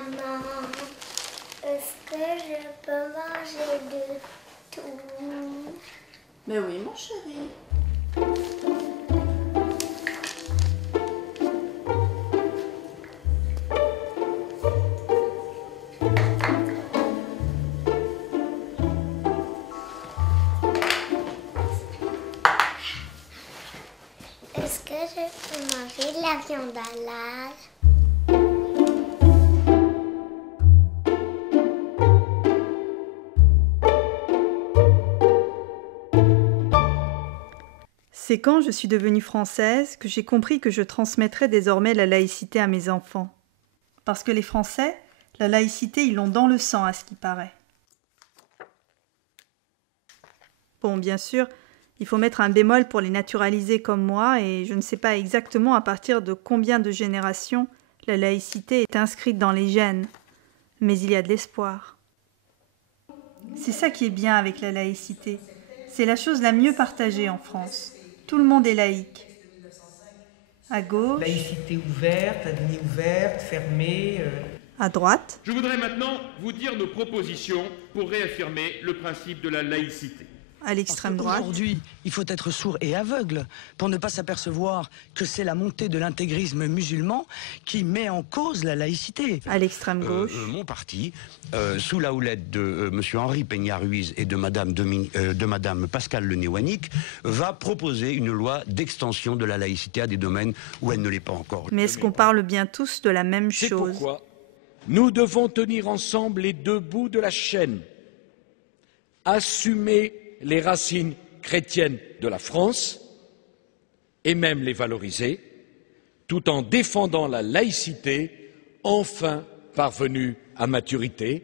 Maman, est-ce que je peux manger de tout? Mais oui, mon chéri. Est-ce que je peux manger de la viande halal? C'est quand je suis devenue française que j'ai compris que je transmettrais désormais la laïcité à mes enfants. Parce que les Français, la laïcité, ils l'ont dans le sang à ce qui paraît. Bon, bien sûr, il faut mettre un bémol pour les naturaliser comme moi et je ne sais pas exactement à partir de combien de générations la laïcité est inscrite dans les gènes. Mais il y a de l'espoir. C'est ça qui est bien avec la laïcité. C'est la chose la mieux partagée en France. Tout le monde est laïque. À gauche, laïcité ouverte, à demi ouverte, fermée. À droite. Je voudrais maintenant vous dire nos propositions pour réaffirmer le principe de la laïcité. À l'extrême droite. Aujourd'hui, il faut être sourd et aveugle pour ne pas s'apercevoir que c'est la montée de l'intégrisme musulman qui met en cause la laïcité. À l'extrême gauche. Mon parti, sous la houlette de M. Henri Peña-Ruiz et de Mme Pascale Lenouanic, va proposer une loi d'extension de la laïcité à des domaines où elle ne l'est pas encore. Mais est-ce qu'on parle bien tous de la même chose? C'est pourquoi nous devons tenir ensemble les deux bouts de la chaîne, assumer les racines chrétiennes de la France et même les valoriser, tout en défendant la laïcité, enfin parvenue à maturité.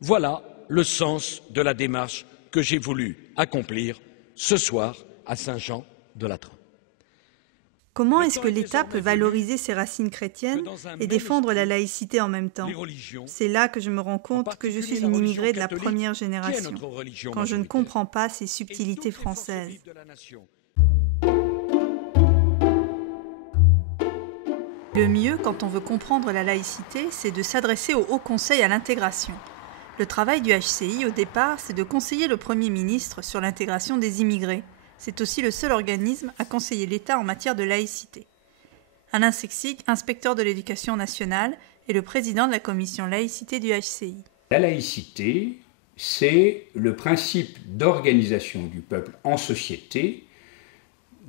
Voilà le sens de la démarche que j'ai voulu accomplir ce soir à Saint-Jean-de-Latran. Comment est-ce que l'État peut valoriser ses racines chrétiennes et défendre la laïcité en même temps? C'est là que je me rends compte que je suis une immigrée de la première génération, quand je ne comprends pas ces subtilités françaises. Le mieux, quand on veut comprendre la laïcité, c'est de s'adresser au Haut Conseil à l'intégration. Le travail du HCI, au départ, c'est de conseiller le Premier ministre sur l'intégration des immigrés. C'est aussi le seul organisme à conseiller l'État en matière de laïcité. Alain Sexig, inspecteur de l'éducation nationale, est le président de la commission laïcité du HCI. La laïcité, c'est le principe d'organisation du peuple en société.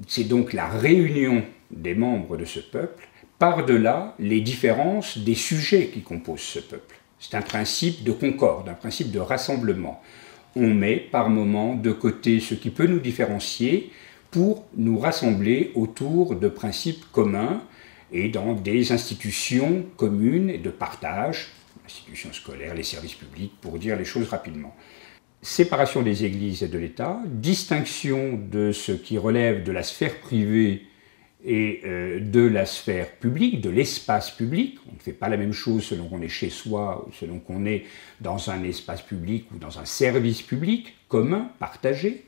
C'est donc la réunion des membres de ce peuple, par-delà les différences des sujets qui composent ce peuple. C'est un principe de concorde, un principe de rassemblement. On met par moments de côté ce qui peut nous différencier pour nous rassembler autour de principes communs et dans des institutions communes et de partage, institutions scolaires, les services publics, pour dire les choses rapidement. Séparation des églises et de l'État, distinction de ce qui relève de la sphère privée et de la sphère publique, de l'espace public. On ne fait pas la même chose selon qu'on est chez soi ou selon qu'on est dans un espace public ou dans un service public commun, partagé.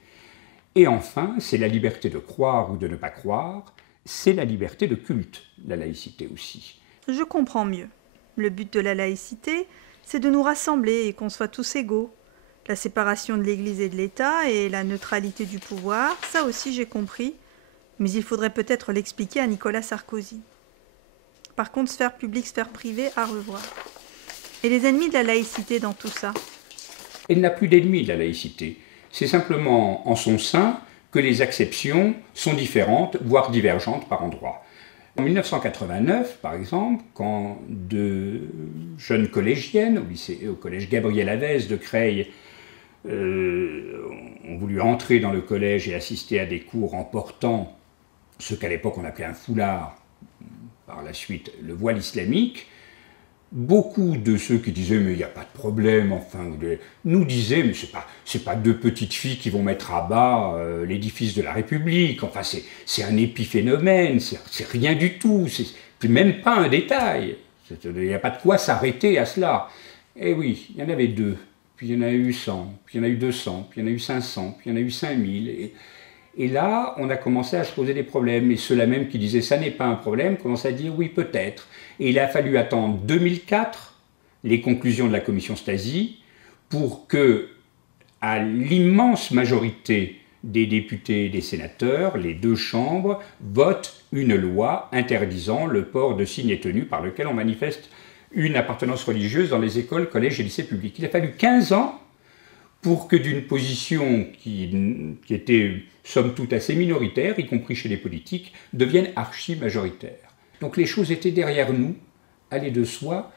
Et enfin, c'est la liberté de croire ou de ne pas croire, c'est la liberté de culte, la laïcité aussi. Je comprends mieux. Le but de la laïcité, c'est de nous rassembler et qu'on soit tous égaux. La séparation de l'Église et de l'État et la neutralité du pouvoir, ça aussi j'ai compris. Mais il faudrait peut-être l'expliquer à Nicolas Sarkozy. Par contre, sphère publique, sphère privée, à revoir. Et les ennemis de la laïcité dans tout ça? Elle n'a plus d'ennemis, la laïcité. C'est simplement en son sein que les acceptions sont différentes, voire divergentes par endroits. En 1989, par exemple, quand deux jeunes collégiennes au collège Gabriel Havès de Creil ont voulu entrer dans le collège et assister à des cours en portant ce qu'à l'époque on appelait un foulard, par la suite le voile islamique, beaucoup de ceux qui disaient « mais il n'y a pas de problème », enfin, nous disaient « mais c'est pas deux petites filles qui vont mettre à bas l'édifice de la République, enfin c'est un épiphénomène, c'est rien du tout, c'est même pas un détail, il n'y a pas de quoi s'arrêter à cela ». Et oui, il y en avait deux, puis il y en a eu 100, puis il y en a eu 200, puis il y en a eu 500, puis il y en a eu 5000, et là, on a commencé à se poser des problèmes. Et ceux-là même qui disaient « ça n'est pas un problème » commençaient à dire « oui, peut-être ». Et il a fallu attendre 2004 les conclusions de la commission Stasi pour que, à l'immense majorité des députés et des sénateurs, les deux chambres votent une loi interdisant le port de signes et tenues par lequel on manifeste une appartenance religieuse dans les écoles, collèges et lycées publics. Il a fallu 15 ans pour que d'une position qui était somme toute assez minoritaire, y compris chez les politiques, devienne archi-majoritaire. Donc les choses étaient derrière nous, allaient de soi,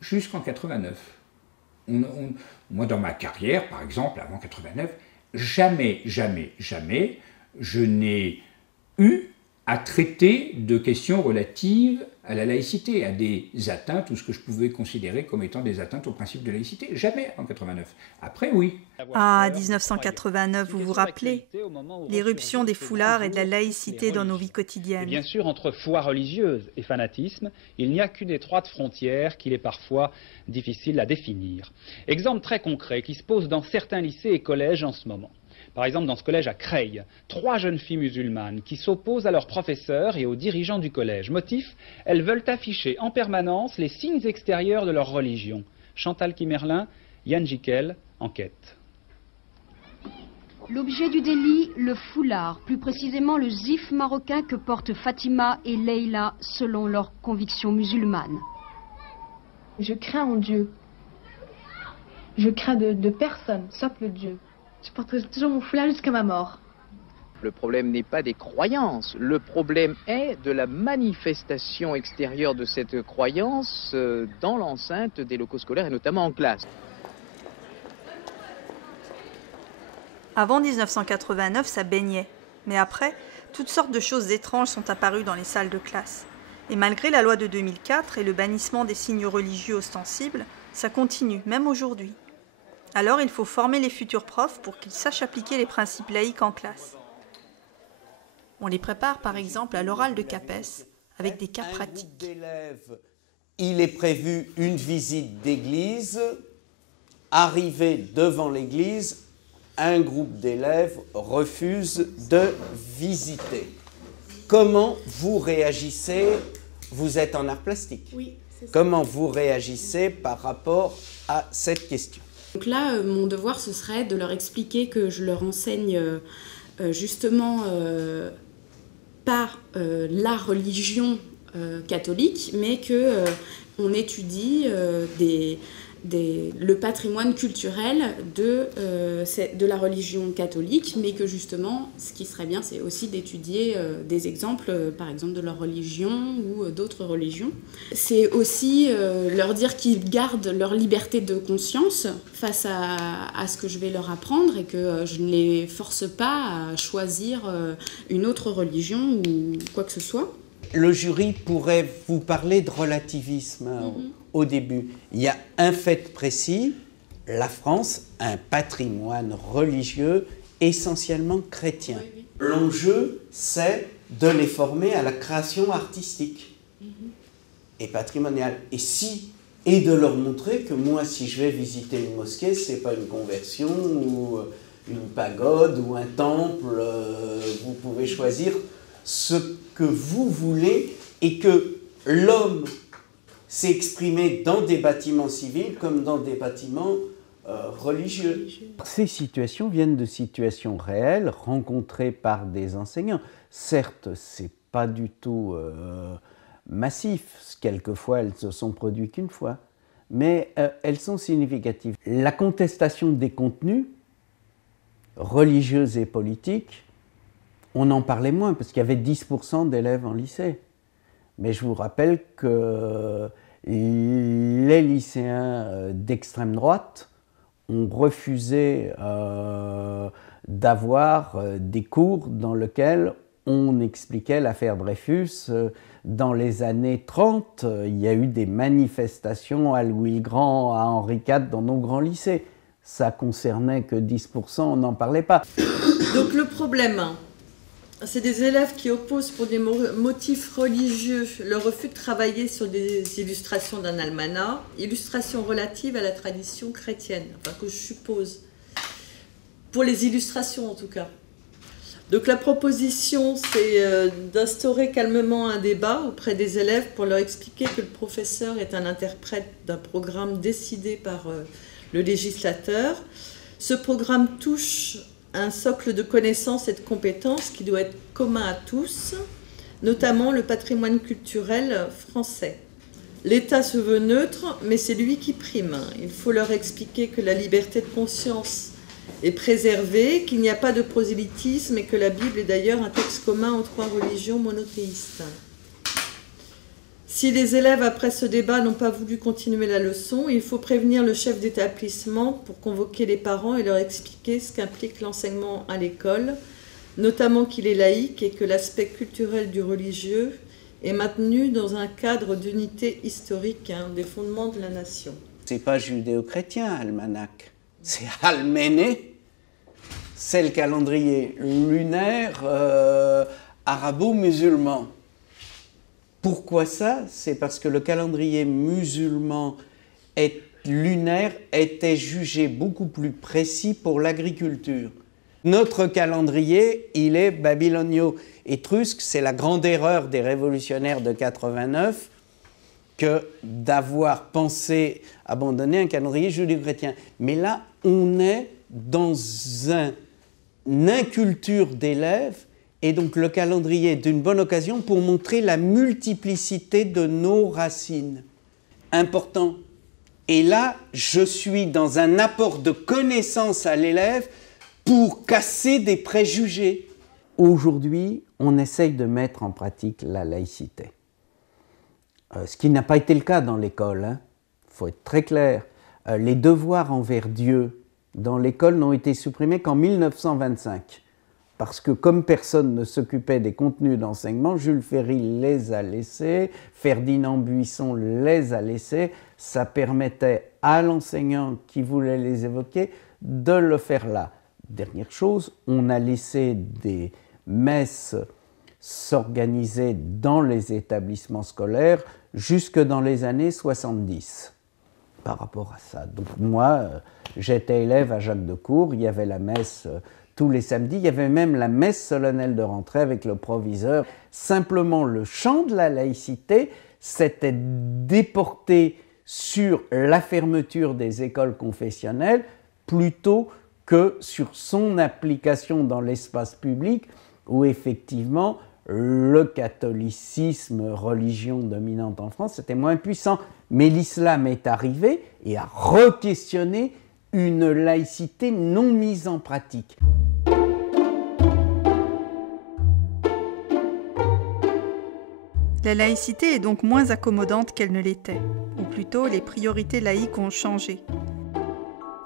jusqu'en 89. Moi, dans ma carrière, par exemple, avant 89, jamais, je n'ai eu à traiter de questions relatives à la laïcité, à des atteintes ou ce que je pouvais considérer comme étant des atteintes au principe de laïcité. Jamais en 89. Après, oui. Ah, 1989, vous vous rappelez l'éruption des foulards et de la laïcité dans nos vies quotidiennes. Et bien sûr, entre foi religieuse et fanatisme, il n'y a qu'une étroite frontière qu'il est parfois difficile à définir. Exemple très concret qui se pose dans certains lycées et collèges en ce moment. Par exemple, dans ce collège à Creil, 3 jeunes filles musulmanes qui s'opposent à leurs professeurs et aux dirigeants du collège. Motif, elles veulent afficher en permanence les signes extérieurs de leur religion. Chantal Kimerlin, Yann Jiquel, enquête. L'objet du délit, le foulard, plus précisément le zif marocain que portent Fatima et Leïla selon leurs convictions musulmanes. Je crains en Dieu. Je crains de personne, sauf le Dieu. Je porterai toujours mon foulard jusqu'à ma mort. Le problème n'est pas des croyances, le problème est de la manifestation extérieure de cette croyance dans l'enceinte des locaux scolaires et notamment en classe. Avant 1989, ça baignait. Mais après, toutes sortes de choses étranges sont apparues dans les salles de classe. Et malgré la loi de 2004 et le bannissement des signes religieux ostensibles, ça continue, même aujourd'hui. Alors il faut former les futurs profs pour qu'ils sachent appliquer les principes laïques en classe. On les prépare par exemple à l'oral de CAPES, avec des cas pratiques. Il est prévu une visite d'église. Arrivé devant l'église, un groupe d'élèves refuse de visiter. Comment vous réagissez? Vous êtes en art plastique. Oui, c'est ça. Comment vous réagissez par rapport à cette question? Donc là, mon devoir, ce serait de leur expliquer que je leur enseigne justement pas la religion catholique, mais qu'on étudie le patrimoine culturel de la religion catholique, mais que justement, ce qui serait bien, c'est aussi d'étudier des exemples, par exemple, de leur religion ou d'autres religions. C'est aussi leur dire qu'ils gardent leur liberté de conscience face à ce que je vais leur apprendre et que je ne les force pas à choisir une autre religion ou quoi que ce soit. Le jury pourrait vous parler de relativisme au début. Il y a un fait précis, la France a un patrimoine religieux essentiellement chrétien. Oui. L'enjeu, c'est de les former à la création artistique et patrimoniale. Et de leur montrer que moi, si je vais visiter une mosquée, ce n'est pas une conversion ou une pagode ou un temple. Vous pouvez choisir ce que vous voulez et que l'homme s'est exprimé dans des bâtiments civils comme dans des bâtiments religieux. Ces situations viennent de situations réelles rencontrées par des enseignants. Certes, ce n'est pas du tout massif. Quelquefois, elles ne se sont produites qu'une fois. Mais elles sont significatives. La contestation des contenus religieux et politiques, on en parlait moins parce qu'il y avait 10% d'élèves en lycée. Mais je vous rappelle que les lycéens d'extrême droite ont refusé d'avoir des cours dans lesquels on expliquait l'affaire Dreyfus. Dans les années 30, il y a eu des manifestations à Louis le Grand, à Henri IV, dans nos grands lycées. Ça concernait que 10%, on n'en parlait pas. Donc le problème, c'est des élèves qui opposent pour des motifs religieux le refus de travailler sur des illustrations d'un almanach, illustrations relatives à la tradition chrétienne, enfin que je suppose, pour les illustrations en tout cas. Donc la proposition, c'est d'instaurer calmement un débat auprès des élèves pour leur expliquer que le professeur est un interprète d'un programme décidé par le législateur. Ce programme touche un socle de connaissances et de compétences qui doit être commun à tous, notamment le patrimoine culturel français. L'État se veut neutre, mais c'est lui qui prime. Il faut leur expliquer que la liberté de conscience est préservée, qu'il n'y a pas de prosélytisme et que la Bible est d'ailleurs un texte commun aux 3 religions monothéistes. Si les élèves, après ce débat, n'ont pas voulu continuer la leçon, il faut prévenir le chef d'établissement pour convoquer les parents et leur expliquer ce qu'implique l'enseignement à l'école, notamment qu'il est laïque et que l'aspect culturel du religieux est maintenu dans un cadre d'unité historique des fondements de la nation. C'est pas judéo-chrétien, almanach. C'est alméné. C'est le calendrier lunaire arabo-musulman. Pourquoi ça? C'est parce que le calendrier musulman lunaire était jugé beaucoup plus précis pour l'agriculture. Notre calendrier, il est babylonio-étrusque. C'est la grande erreur des révolutionnaires de 89 que d'avoir pensé abandonner un calendrier judéo-chrétien. Mais là, on est dans une inculture d'élèves, et donc le calendrier est une bonne occasion pour montrer la multiplicité de nos racines. Important. Et là, je suis dans un apport de connaissances à l'élève pour casser des préjugés. Aujourd'hui, on essaye de mettre en pratique la laïcité. Ce qui n'a pas été le cas dans l'école, faut être très clair. Les devoirs envers Dieu dans l'école n'ont été supprimés qu'en 1925. Parce que comme personne ne s'occupait des contenus d'enseignement, Jules Ferry les a laissés, Ferdinand Buisson les a laissés. Ça permettait à l'enseignant qui voulait les évoquer de le faire là. Dernière chose, on a laissé des messes s'organiser dans les établissements scolaires jusque dans les années 70 par rapport à ça. Donc moi, j'étais élève à Jacques de Cour, il y avait la messe tous les samedis, il y avait même la messe solennelle de rentrée avec le proviseur. Simplement, le champ de la laïcité s'était déporté sur la fermeture des écoles confessionnelles plutôt que sur son application dans l'espace public où effectivement le catholicisme, religion dominante en France, était moins puissant. Mais l'islam est arrivé et a re-questionné une laïcité non mise en pratique. La laïcité est donc moins accommodante qu'elle ne l'était, ou plutôt les priorités laïques ont changé.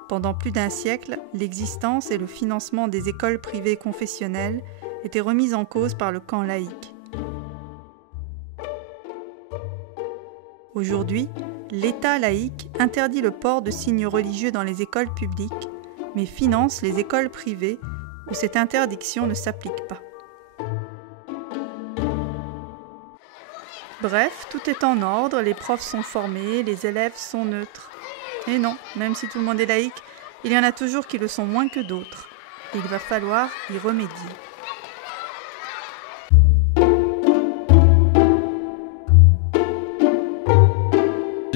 Pendant plus d'un siècle, l'existence et le financement des écoles privées confessionnelles étaient remises en cause par le camp laïque. Aujourd'hui, l'État laïque interdit le port de signes religieux dans les écoles publiques, mais finance les écoles privées où cette interdiction ne s'applique pas. Bref, tout est en ordre, les profs sont formés, les élèves sont neutres. Et non, même si tout le monde est laïque, il y en a toujours qui le sont moins que d'autres. Et il va falloir y remédier.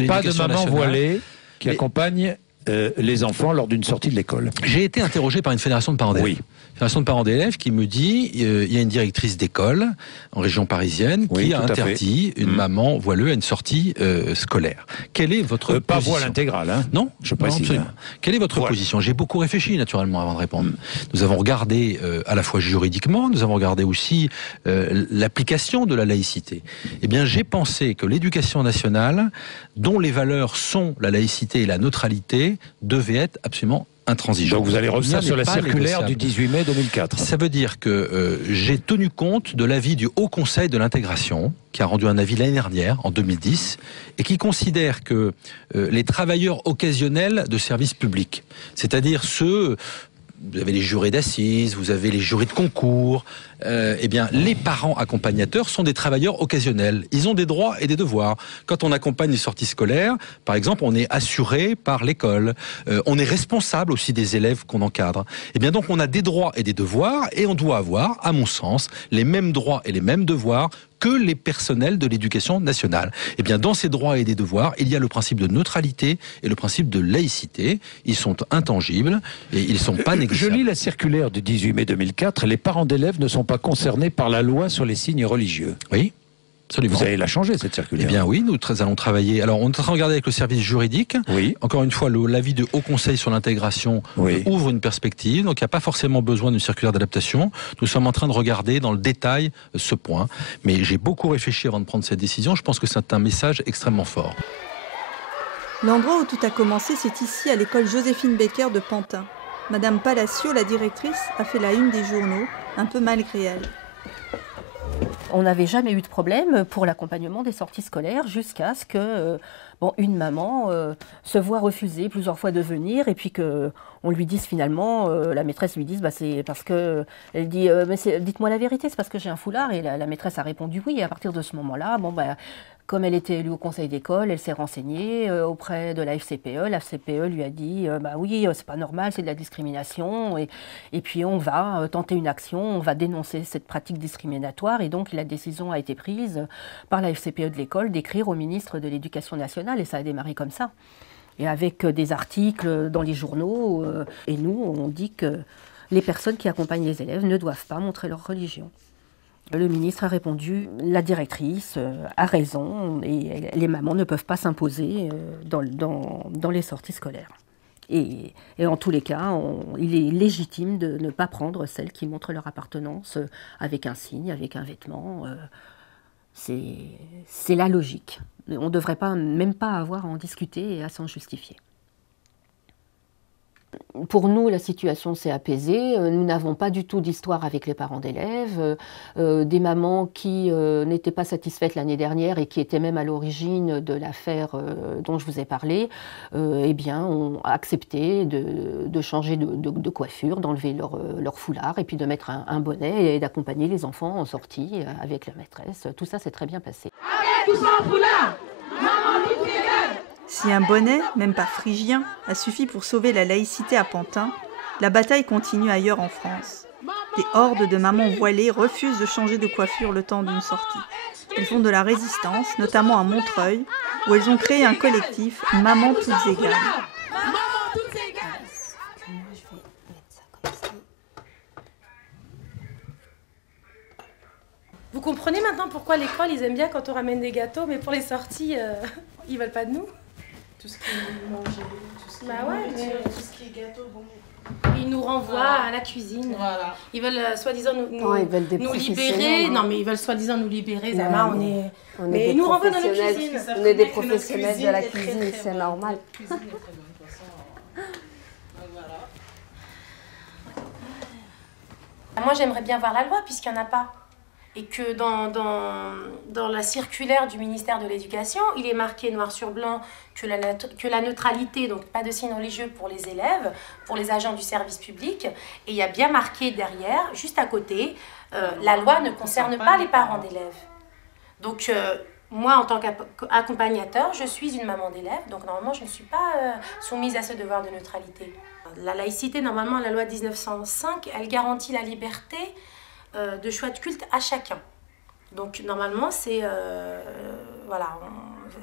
Pas de maman voilée qui accompagne les enfants lors d'une sortie de l'école. J'ai été interrogé par une fédération de parents d'élèves. Oui. Fédération de parents d'élèves qui me dit il y a une directrice d'école en région parisienne qui a interdit une maman voileuse à une sortie scolaire. Quelle est votre position? Pas voile intégral, hein? Non, je précise. Absolument. Quelle est votre position? J'ai beaucoup réfléchi naturellement avant de répondre. Nous avons regardé à la fois juridiquement, nous avons regardé aussi l'application de la laïcité. Eh bien, j'ai pensé que l'éducation nationale, dont les valeurs sont la laïcité et la neutralité, devait être absolument intransigeant. Donc vous allez revenir sur la circulaire du 18 mai 2004. Ça veut dire que j'ai tenu compte de l'avis du Haut Conseil de l'intégration, qui a rendu un avis l'année dernière, en 2010, et qui considère que les travailleurs occasionnels de services publics, c'est-à-dire ceux vous avez les jurés d'assises, vous avez les jurys de concours. Eh bien, les parents accompagnateurs sont des travailleurs occasionnels. Ils ont des droits et des devoirs. Quand on accompagne les sorties scolaires, par exemple, on est assuré par l'école. On est responsable aussi des élèves qu'on encadre. Eh bien, donc, on a des droits et des devoirs et on doit avoir, à mon sens, les mêmes droits et les mêmes devoirs que les personnels de l'éducation nationale. Eh bien, dans ces droits et des devoirs, il y a le principe de neutralité et le principe de laïcité. Ils sont intangibles et ils ne sont pas négociables. Je lis la circulaire du 18 mai 2004. Les parents d'élèves ne sont pas concernés par la loi sur les signes religieux. Oui. Absolument. Vous allez la changer, cette circulaire? Eh bien oui, nous allons travailler. Alors, on est en train de regarder avec le service juridique. Oui. Encore une fois, l'avis du Haut Conseil sur l'intégration ouvre une perspective. Donc, il n'y a pas forcément besoin d'une circulaire d'adaptation. Nous sommes en train de regarder dans le détail ce point. Mais j'ai beaucoup réfléchi avant de prendre cette décision. Je pense que c'est un message extrêmement fort. L'endroit où tout a commencé, c'est ici, à l'école Joséphine Baker de Pantin. Madame Palacio, la directrice, a fait la une des journaux, un peu malgré elle. On n'avait jamais eu de problème pour l'accompagnement des sorties scolaires jusqu'à ce que une maman se voit refuser plusieurs fois de venir et puis qu'on lui dise finalement, la maîtresse lui dise, c'est parce que, elle dit, dites-moi la vérité, c'est parce que j'ai un foulard, et la maîtresse a répondu oui, et à partir de ce moment-là, comme elle était élue au conseil d'école, elle s'est renseignée auprès de la FCPE. La FCPE lui a dit oui, c'est pas normal, c'est de la discrimination. Et puis on va tenter une action, on va dénoncer cette pratique discriminatoire. Et donc la décision a été prise par la FCPE de l'école d'écrire au ministre de l'Éducation nationale. Et ça a démarré comme ça. Et avec des articles dans les journaux. Et nous, on dit que les personnes qui accompagnent les élèves ne doivent pas montrer leur religion. Le ministre a répondu, la directrice a raison et les mamans ne peuvent pas s'imposer dans les sorties scolaires. Et en tous les cas, il est légitime de ne pas prendre celles qui montrent leur appartenance avec un signe, avec un vêtement. C'est la logique. On ne devrait même pas avoir à en discuter et à s'en justifier. Pour nous, la situation s'est apaisée. Nous n'avons pas du tout d'histoire avec les parents d'élèves. Des mamans qui n'étaient pas satisfaites l'année dernière et qui étaient même à l'origine de l'affaire dont je vous ai parlé, ont accepté de changer de coiffure, d'enlever leur foulard et puis de mettre un bonnet et d'accompagner les enfants en sortie avec la maîtresse. Tout ça s'est très bien passé. Allez, tous en foulard! Maman, nous élèves! Si un bonnet, même pas phrygien, a suffi pour sauver la laïcité à Pantin, la bataille continue ailleurs en France. Des hordes de mamans voilées refusent de changer de coiffure le temps d'une sortie. Elles font de la résistance, notamment à Montreuil, où elles ont créé un collectif « Mamans toutes égales ». Vous comprenez maintenant pourquoi l'école, ils aiment bien quand on ramène des gâteaux, mais pour les sorties, ils veulent pas de nous? Tout ce qui est manger, tout ce qui est nourriture, tout ce qui est gâteau, bon. Ils nous renvoient à la cuisine. Voilà. Ils veulent soi-disant nous libérer. Non, mais ils veulent soi-disant nous libérer. Ouais, Zama, mais ils nous renvoient dans notre cuisine. On est des professionnels de la cuisine, c'est normal. Moi, j'aimerais bien voir la loi, puisqu'il n'y en a pas. Et que dans la circulaire du ministère de l'Éducation, il est marqué noir sur blanc que la neutralité, donc pas de signe religieux pour les élèves, pour les agents du service public, et il y a bien marqué derrière, juste à côté, la loi ne concerne pas les parents d'élèves. Donc moi, en tant qu'accompagnateur, je suis une maman d'élève, donc normalement je ne suis pas soumise à ce devoir de neutralité. La laïcité, normalement, la loi 1905, elle garantit la liberté de choix de culte à chacun. Donc normalement, c'est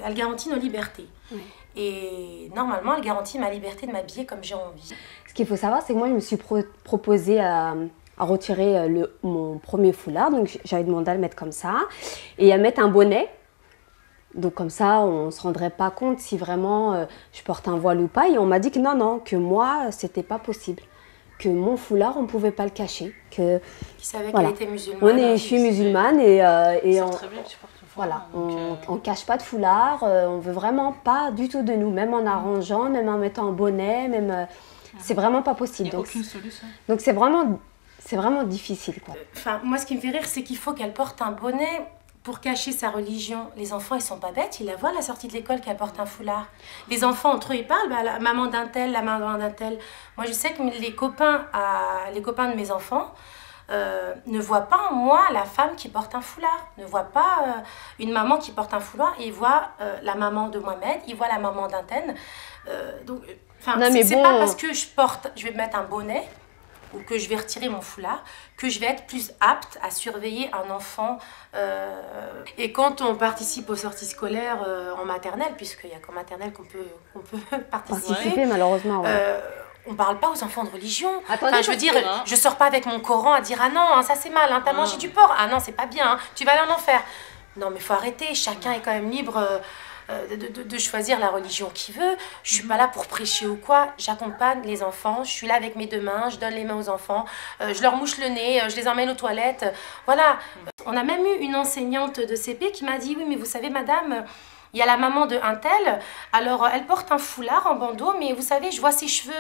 elle garantit nos libertés. Oui. Et normalement, elle garantit ma liberté de m'habiller comme j'ai envie. Ce qu'il faut savoir, c'est que moi, je me suis proposée à retirer mon premier foulard. Donc j'avais demandé à le mettre comme ça et à mettre un bonnet. Donc comme ça, on ne se rendrait pas compte si vraiment je porte un voile ou pas. Et on m'a dit que non, que moi, c'était pas possible. Que mon foulard, on ne pouvait pas le cacher. Qui savait qu'elle était musulmane. Je suis musulmane et on ne cache pas de foulard. On ne veut vraiment pas du tout de nous, même en arrangeant, même en mettant un bonnet, même c'est vraiment pas possible. Il n'y a aucune solution. Donc c'est vraiment difficile, quoi. Moi, ce qui me fait rire, c'est qu'il faut qu'elle porte un bonnet pour cacher sa religion. Les enfants, ils sont pas bêtes, ils la voient à la sortie de l'école qu'elle porte un foulard. Les enfants, entre eux, ils parlent, bah, la maman d'un tel, la maman d'un tel. Moi, je sais que les copains de mes enfants ne voient pas en moi la femme qui porte un foulard, ne voient pas une maman qui porte un foulard, et ils voient la maman de Mohamed, ils voient la maman d'un tel. Donc, c'est pas parce que je vais mettre un bonnet ou que je vais retirer mon foulard, que je vais être plus apte à surveiller un enfant. Et quand on participe aux sorties scolaires en maternelle, puisqu'il n'y a qu'en maternelle qu'on peut participer, malheureusement. Ouais. On parle pas aux enfants de religion. Attendez, je veux dire, je sors pas avec mon Coran à dire ah non, ça c'est mal, t'as mangé du porc, ah non c'est pas bien, tu vas aller en enfer. Non mais faut arrêter, chacun est quand même libre de choisir la religion qu'il veut. Je suis pas là pour prêcher ou quoi, j'accompagne les enfants, je suis là avec mes deux mains, je donne les mains aux enfants, je leur mouche le nez, je les emmène aux toilettes, voilà. On a même eu une enseignante de CP qui m'a dit oui mais vous savez madame, il y a la maman de un tel, alors elle porte un foulard en bandeau, mais vous savez, je vois ses cheveux.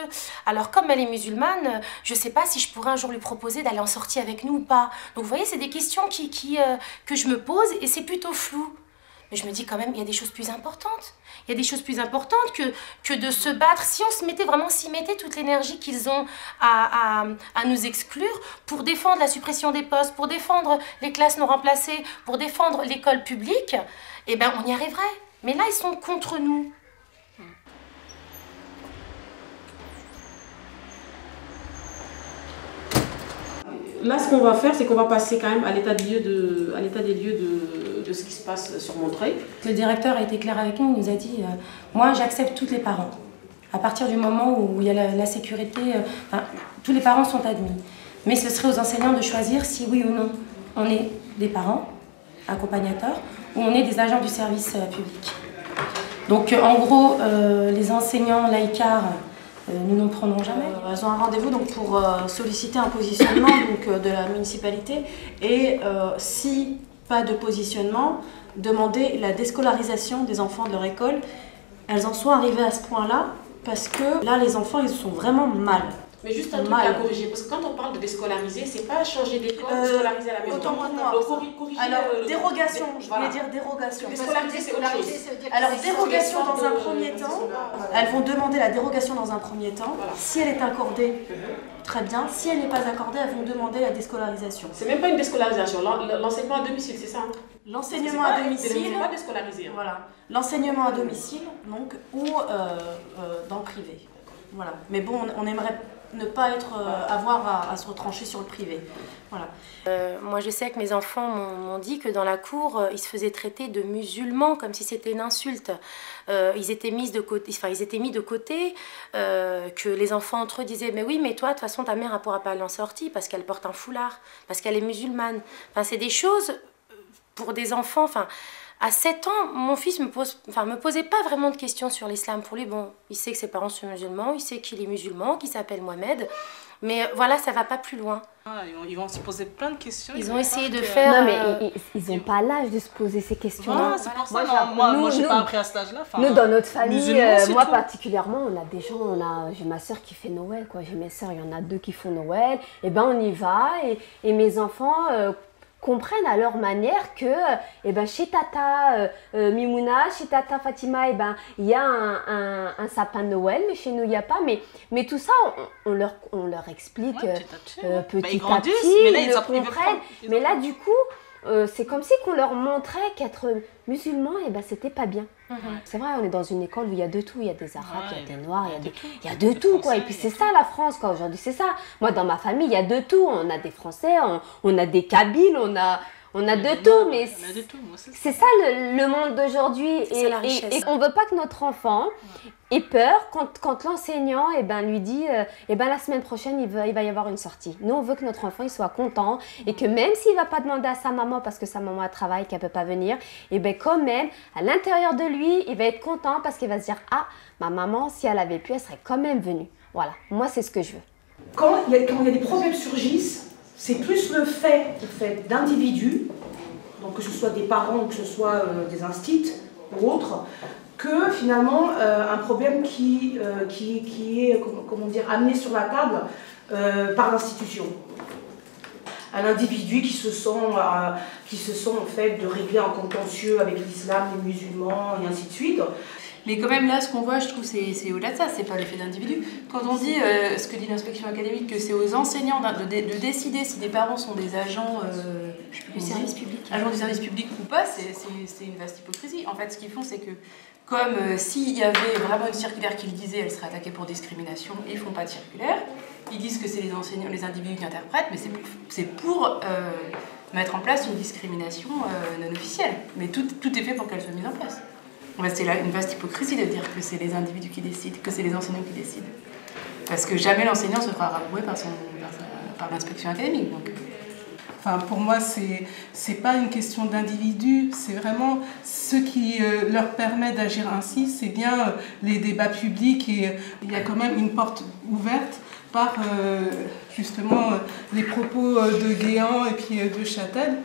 Alors comme elle est musulmane, je ne sais pas si je pourrais un jour lui proposer d'aller en sortie avec nous ou pas. Donc vous voyez, c'est des questions que je me pose et c'est plutôt flou. Mais je me dis quand même, il y a des choses plus importantes. Il y a des choses plus importantes que de se battre. Si on se mettait vraiment, s'y mettait toute l'énergie qu'ils ont à nous exclure pour défendre la suppression des postes, pour défendre les classes non remplacées, pour défendre l'école publique, eh bien on y arriverait. Mais là, ils sont contre nous. Là, ce qu'on va faire, c'est qu'on va passer quand même à l'état des lieux de ce qui se passe sur Montreuil. Le directeur a été clair avec nous, il nous a dit moi, j'accepte tous les parents. À partir du moment où il y a la sécurité, tous les parents sont admis. Mais ce serait aux enseignants de choisir si oui ou non on est des parents, accompagnateurs, ou on est des agents du service public. Donc en gros, les enseignants laïcards, nous n'en prenons jamais. Elles ont un rendez-vous donc, pour solliciter un positionnement donc, de la municipalité et si pas de positionnement, demander la déscolarisation des enfants de leur école. Elles en sont arrivées à ce point-là parce que là les enfants ils sont vraiment mal. Mais juste un truc à corriger, parce que quand on parle de déscolariser, c'est pas changer d'école, scolariser à la maison. Autant pour moi. Alors, dérogation, je voulais dire dérogation. Déscolariser, c'est autre chose. Alors, dérogation dans un premier temps, elles vont demander la dérogation dans un premier temps. Si elle est accordée, très bien. Si elle n'est pas accordée, elles vont demander la déscolarisation. C'est même pas une déscolarisation, l'enseignement à domicile, c'est ça? L'enseignement à domicile. C'est pas déscolarisé. Voilà. L'enseignement à domicile, donc, ou dans le privé. Voilà. Mais bon, on aimerait ne pas avoir à se retrancher sur le privé. Voilà. Moi, je sais que mes enfants m'ont dit que dans la cour, ils se faisaient traiter de musulmans, comme si c'était une insulte. Ils étaient mis de côté, que les enfants entre eux disaient « Mais oui, mais toi, de toute façon, ta mère ne pourra pas aller en sortie parce qu'elle porte un foulard, parce qu'elle est musulmane. » Enfin, c'est des choses pour des enfants... Enfin, à 7 ans, mon fils me posait pas vraiment de questions sur l'islam. Pour lui, bon, il sait que ses parents sont musulmans, il sait qu'il est musulman, qu'il s'appelle Mohamed. Mais voilà, ça va pas plus loin. Ils vont se poser plein de questions. Ils ont essayé de faire... Non, mais ils n'ont pas l'âge de se poser ces questions-là. Voilà, c'est pour ça. Moi, je n'ai pas appris à cet âge-là. Nous, dans notre famille, moi particulièrement, on a des gens, j'ai ma soeur qui fait Noël, quoi. J'ai mes soeurs, il y en a 2 qui font Noël. Et ben on y va. Et mes enfants... comprennent à leur manière que chez Tata Mimouna, chez Tata Fatima, il y a un sapin de Noël, mais chez nous il n'y a pas. Mais tout ça, on leur explique petit à petit, ils le comprennent. Mais là, du coup, c'est comme si qu'on leur montrait qu'être musulman, c'était pas bien. C'est vrai, on est dans une école où il y a de tout. Il y a des Arabes, il y a des Noirs, il y a de tout, quoi. Et puis c'est ça la France, quoi. Aujourd'hui, c'est ça. Moi, dans ma famille, il y a de tout. On a des Français, on a des Kabyles, on a de tout. Mais c'est ça le monde d'aujourd'hui. Et on ne veut pas que notre enfant ait peur quand l'enseignant lui dit la semaine prochaine, il va y avoir une sortie. Nous, on veut que notre enfant il soit content et que même s'il ne va pas demander à sa maman parce que sa maman a travail, qu'elle ne peut pas venir, quand même, à l'intérieur de lui, il va être content parce qu'il va se dire « Ah, ma maman, si elle avait pu, elle serait quand même venue. » Voilà, moi, c'est ce que je veux. Quand il y a des problèmes surgissent, c'est plus le fait d'individus, donc que ce soit des parents ou que ce soit des instits ou autres, que finalement un problème qui est amené sur la table par l'institution. un individu qui se sent en fait de régler un contentieux avec l'islam, les musulmans et ainsi de suite. Mais quand même là, ce qu'on voit, je trouve, c'est au-delà de ça, c'est pas l'effet d'individu. Quand on dit, ce que dit l'inspection académique, que c'est aux enseignants de décider si des parents sont des agents du service public, agents du service public ou pas, c'est une vaste hypocrisie. En fait, ce qu'ils font, c'est que comme s'il y avait vraiment une circulaire qui le disait, elle serait attaquée pour discrimination, et ils font pas de circulaire. Ils disent que c'est les enseignants, les individus qui interprètent, mais c'est pour mettre en place une discrimination non officielle. Mais tout est fait pour qu'elle soit mise en place. C'est là une vaste hypocrisie de dire que c'est les individus qui décident, que c'est les enseignants qui décident. Parce que jamais l'enseignant se fera rabrouer par l'inspection académique. Donc. Enfin, pour moi, c'est pas une question d'individu, c'est vraiment ce qui leur permet d'agir ainsi, c'est bien les débats publics, et il y a quand même une porte ouverte par justement les propos de Guéant et puis de Châtel.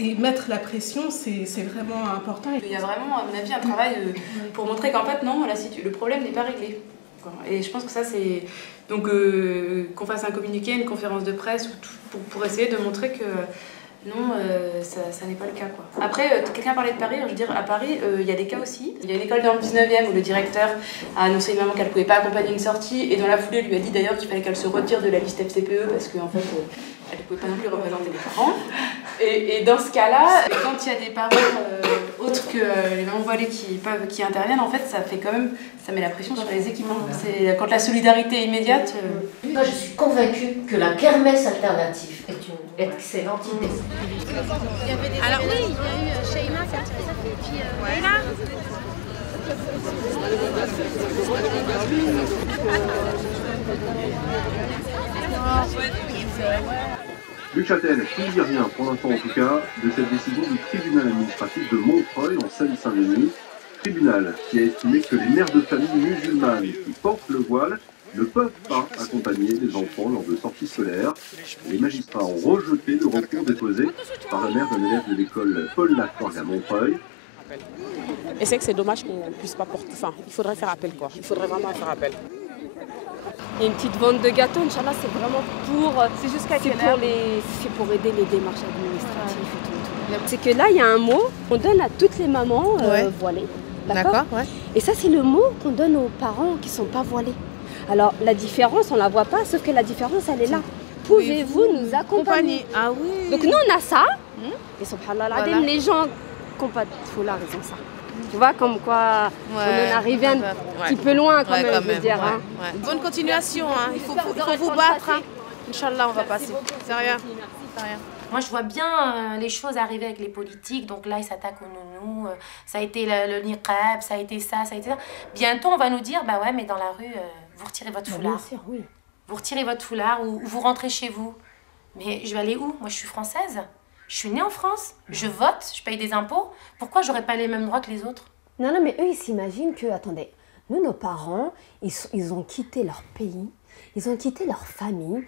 Et mettre la pression, c'est vraiment important. Il y a vraiment, à mon avis, un travail pour montrer qu'en fait, non, le problème n'est pas réglé. Et je pense que ça, c'est... Donc, qu'on fasse un communiqué, une conférence de presse, pour essayer de montrer que non, ça n'est pas le cas, quoi. Après, quelqu'un parlait de Paris, je veux dire, à Paris, il y a des cas aussi. Il y a une école dans le 19e où le directeur a annoncé à une maman qu'elle ne pouvait pas accompagner une sortie, et dans la foulée, lui a dit d'ailleurs qu'il fallait qu'elle se retire de la liste FCPE, parce qu'en fait, elle ne pouvait pas non plus représenter les parents. Et dans ce cas-là, quand il y a des parents autres que les mamans voilées qui interviennent, en fait, ça fait quand même, ça met la pression sur les équipements. C'est quand la solidarité est immédiate. Moi, je suis convaincue que la kermesse alternative est une excellente idée. Alors oui, il y a eu Sheima qui a tiré ça, et puis Leïla. Luc Châtel, qui ne dit rien, pour l'instant en tout cas, de cette décision du tribunal administratif de Montreuil en Seine-Saint-Denis. Tribunal qui a estimé que les mères de famille musulmanes qui portent le voile ne peuvent pas accompagner les enfants lors de sorties scolaires. Les magistrats ont rejeté le recours déposé par la mère d'un élève de l'école Paul Laforgue à Montreuil. Et c'est que c'est dommage qu'on ne puisse pas porter... Enfin, il faudrait faire appel, quoi. Il faudrait vraiment faire appel. Et une petite vente de gâteaux, Inch'Allah, c'est vraiment pour... C'est jusqu'à quelle heure ? C'est pour aider les démarches administratives et tout. C'est que là, il y a un mot qu'on donne à toutes les mamans voilées. D'accord, ouais. Et ça, c'est le mot qu'on donne aux parents qui ne sont pas voilés. Alors, la différence, on ne la voit pas, sauf que la différence, elle est là. Pouvez-vous nous accompagner ? Ah oui. Donc, nous, on a ça. Et subhanallah, voilà. Les gens qui n'ont pas de foulard, ils ont ça. Tu vois, comme quoi on est arrivé un petit peu loin quand même, je veux dire. Hein. Bonne continuation, hein. Il faut vous battre. Hein. Inch'Allah, on va passer. C'est rien. Moi, je vois bien les choses arriver avec les politiques. Donc là, ils s'attaquent aux nounous. Ça a été le niqab, ça a été ça, ça a été ça. Bientôt, on va nous dire, bah ouais, mais dans la rue, vous retirez votre foulard. Bien sûr, oui. Vous retirez votre foulard ou vous rentrez chez vous. Mais je vais aller où? Moi, je suis française. Je suis née en France, je vote, je paye des impôts. Pourquoi j'aurais pas les mêmes droits que les autres? Non, mais eux, ils s'imaginent que, attendez, nous, nos parents, ils ont quitté leur pays, ils ont quitté leur famille,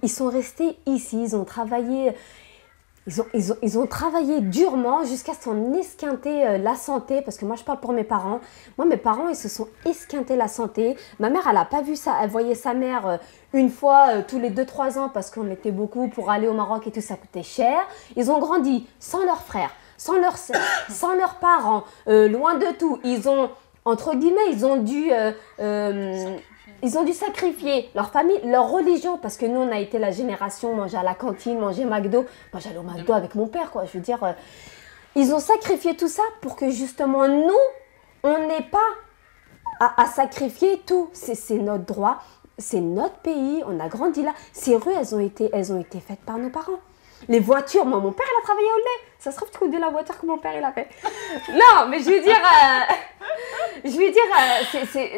ils sont restés ici, ils ont travaillé... Ils ont travaillé durement jusqu'à s'en esquinter la santé, parce que moi je parle pour mes parents. Moi mes parents ils se sont esquintés la santé. Ma mère elle n'a pas vu ça, elle voyait sa mère une fois tous les 2-3 ans parce qu'on était beaucoup pour aller au Maroc et tout ça coûtait cher. Ils ont grandi sans leurs frères, sans leurs sœurs, sans leurs parents, loin de tout. Ils ont, entre guillemets, ils ont dû sacrifier leur famille, leur religion, parce que nous, on a été la génération manger à la cantine, manger McDo. Moi, j'allais au McDo avec mon père, quoi. Je veux dire, ils ont sacrifié tout ça pour que justement nous, on n'ait pas à sacrifier tout. C'est notre droit, c'est notre pays, on a grandi là. Ces rues, elles ont été faites par nos parents. Les voitures, moi, mon père, il a travaillé au lait. Ça se trouve, tu connais la voiture que mon père, il a fait. Non, mais je veux dire,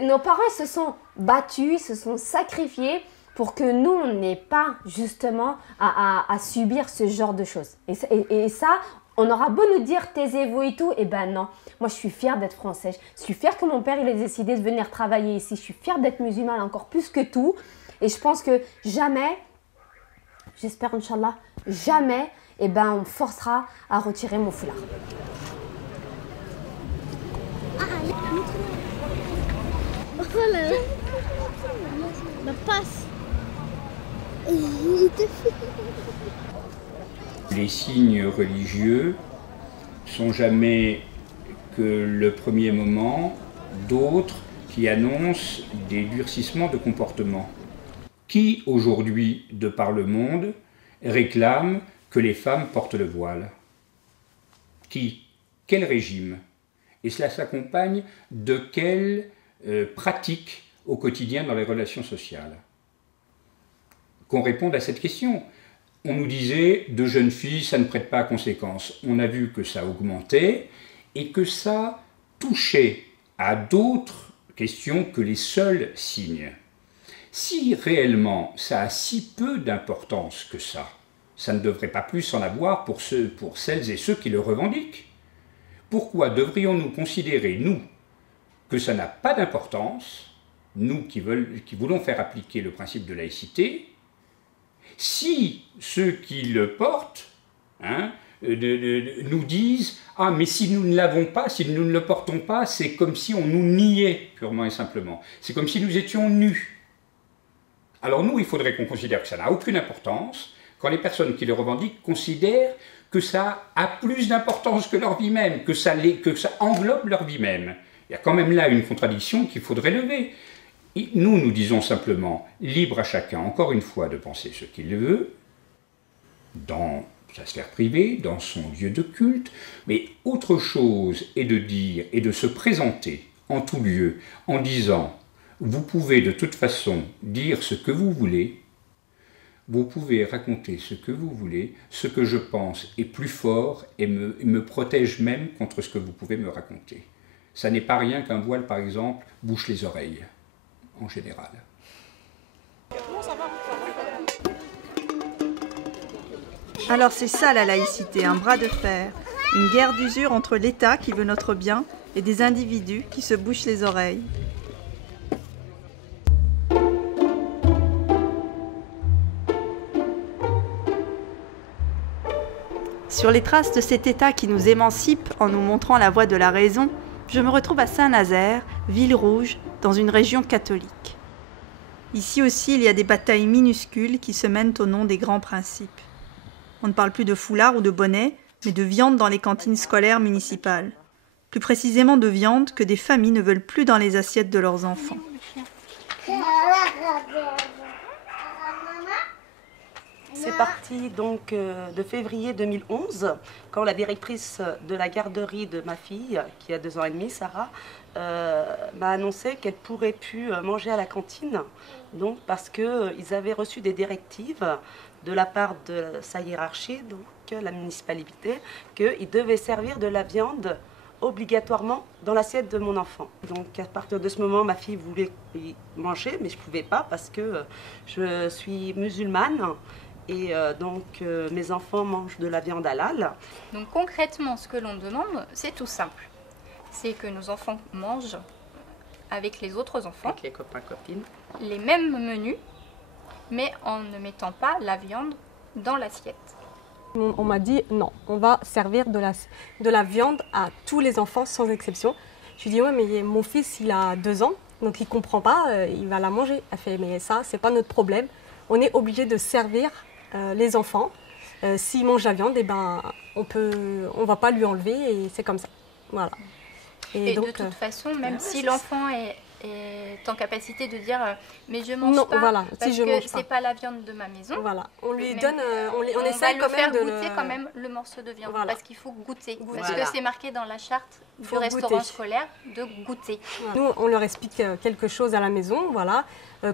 nos parents se sont battus, se sont sacrifiés pour que nous, on n'ait pas, justement, à subir ce genre de choses. Et ça, on aura beau nous dire, taisez-vous et tout, eh ben non. Moi, je suis fière d'être française. Je suis fière que mon père, il ait décidé de venir travailler ici. Je suis fière d'être musulmane encore plus que tout. Et je pense que jamais... J'espère, Inch'Allah, jamais, eh ben, on me forcera à retirer mon foulard. Oh là là, la passe. Il était fou. Les signes religieux sont jamais que le premier moment d'autres qui annoncent des durcissements de comportement. Qui aujourd'hui, de par le monde, réclame que les femmes portent le voile? Qui? Quel régime? Et cela s'accompagne de quelles pratiques au quotidien dans les relations sociales? Qu'on réponde à cette question. On nous disait, de jeunes filles, ça ne prête pas à conséquence. On a vu que ça augmentait et que ça touchait à d'autres questions que les seuls signes. Si réellement ça a si peu d'importance que ça ne devrait pas plus en avoir pour celles et ceux qui le revendiquent. Pourquoi devrions-nous considérer, nous, que ça n'a pas d'importance, nous qui voulons faire appliquer le principe de laïcité, si ceux qui le portent nous disent « Ah, mais si nous ne l'avons pas, si nous ne le portons pas, c'est comme si on nous niait, purement et simplement. C'est comme si nous étions nus. » Alors nous, il faudrait qu'on considère que ça n'a aucune importance, quand les personnes qui le revendiquent considèrent que ça a plus d'importance que leur vie même, que ça englobe leur vie même. Il y a quand même là une contradiction qu'il faudrait lever. Et nous disons simplement, libre à chacun, encore une fois, de penser ce qu'il veut, dans sa sphère privée, dans son lieu de culte, mais autre chose est de dire et de se présenter en tout lieu en disant « Vous pouvez de toute façon dire ce que vous voulez, vous pouvez raconter ce que vous voulez, ce que je pense est plus fort et me protège même contre ce que vous pouvez me raconter. » Ça n'est pas rien qu'un voile, par exemple, bouche les oreilles, en général. Alors c'est ça la laïcité, un bras de fer, une guerre d'usure entre l'État qui veut notre bien et des individus qui se bouchent les oreilles. Sur les traces de cet État qui nous émancipe en nous montrant la voie de la raison, je me retrouve à Saint-Nazaire, ville rouge, dans une région catholique. Ici aussi, il y a des batailles minuscules qui se mènent au nom des grands principes. On ne parle plus de foulard ou de bonnet, mais de viande dans les cantines scolaires municipales. Plus précisément de viande que des familles ne veulent plus dans les assiettes de leurs enfants. C'est parti donc de février 2011, quand la directrice de la garderie de ma fille, qui a 2 ans et demi, Sarah, m'a annoncé qu'elle pourrait plus manger à la cantine, donc parce qu'ils avaient reçu des directives de la part de sa hiérarchie, donc la municipalité, qu'ils devaient servir de la viande obligatoirement dans l'assiette de mon enfant. Donc à partir de ce moment, ma fille voulait y manger, mais je ne pouvais pas parce que je suis musulmane. Et mes enfants mangent de la viande halal. Donc concrètement, ce que l'on demande, c'est tout simple. C'est que nos enfants mangent avec les autres enfants, avec les copains, copines, les mêmes menus, mais en ne mettant pas la viande dans l'assiette. On m'a dit non, on va servir de la viande à tous les enfants sans exception. Je lui dis ouais, mais mon fils il a 2 ans, donc il ne comprend pas, il va la manger. Elle fait mais ça c'est pas notre problème, on est obligé de servir les enfants. S'il mange la viande, eh ben, on va pas lui enlever et c'est comme ça. Voilà. Et donc, de toute façon, même si l'enfant est en capacité de dire mais je mange pas voilà, parce si je que mange c'est pas la viande de ma maison. Voilà. On lui mais donne, on essaie va quand le même faire de goûter quand même le morceau de viande parce qu'il faut goûter. Parce Voilà. que c'est marqué dans la charte du Faut restaurant goûter. scolaire de goûter. Nous, on leur explique quelque chose à la maison, voilà,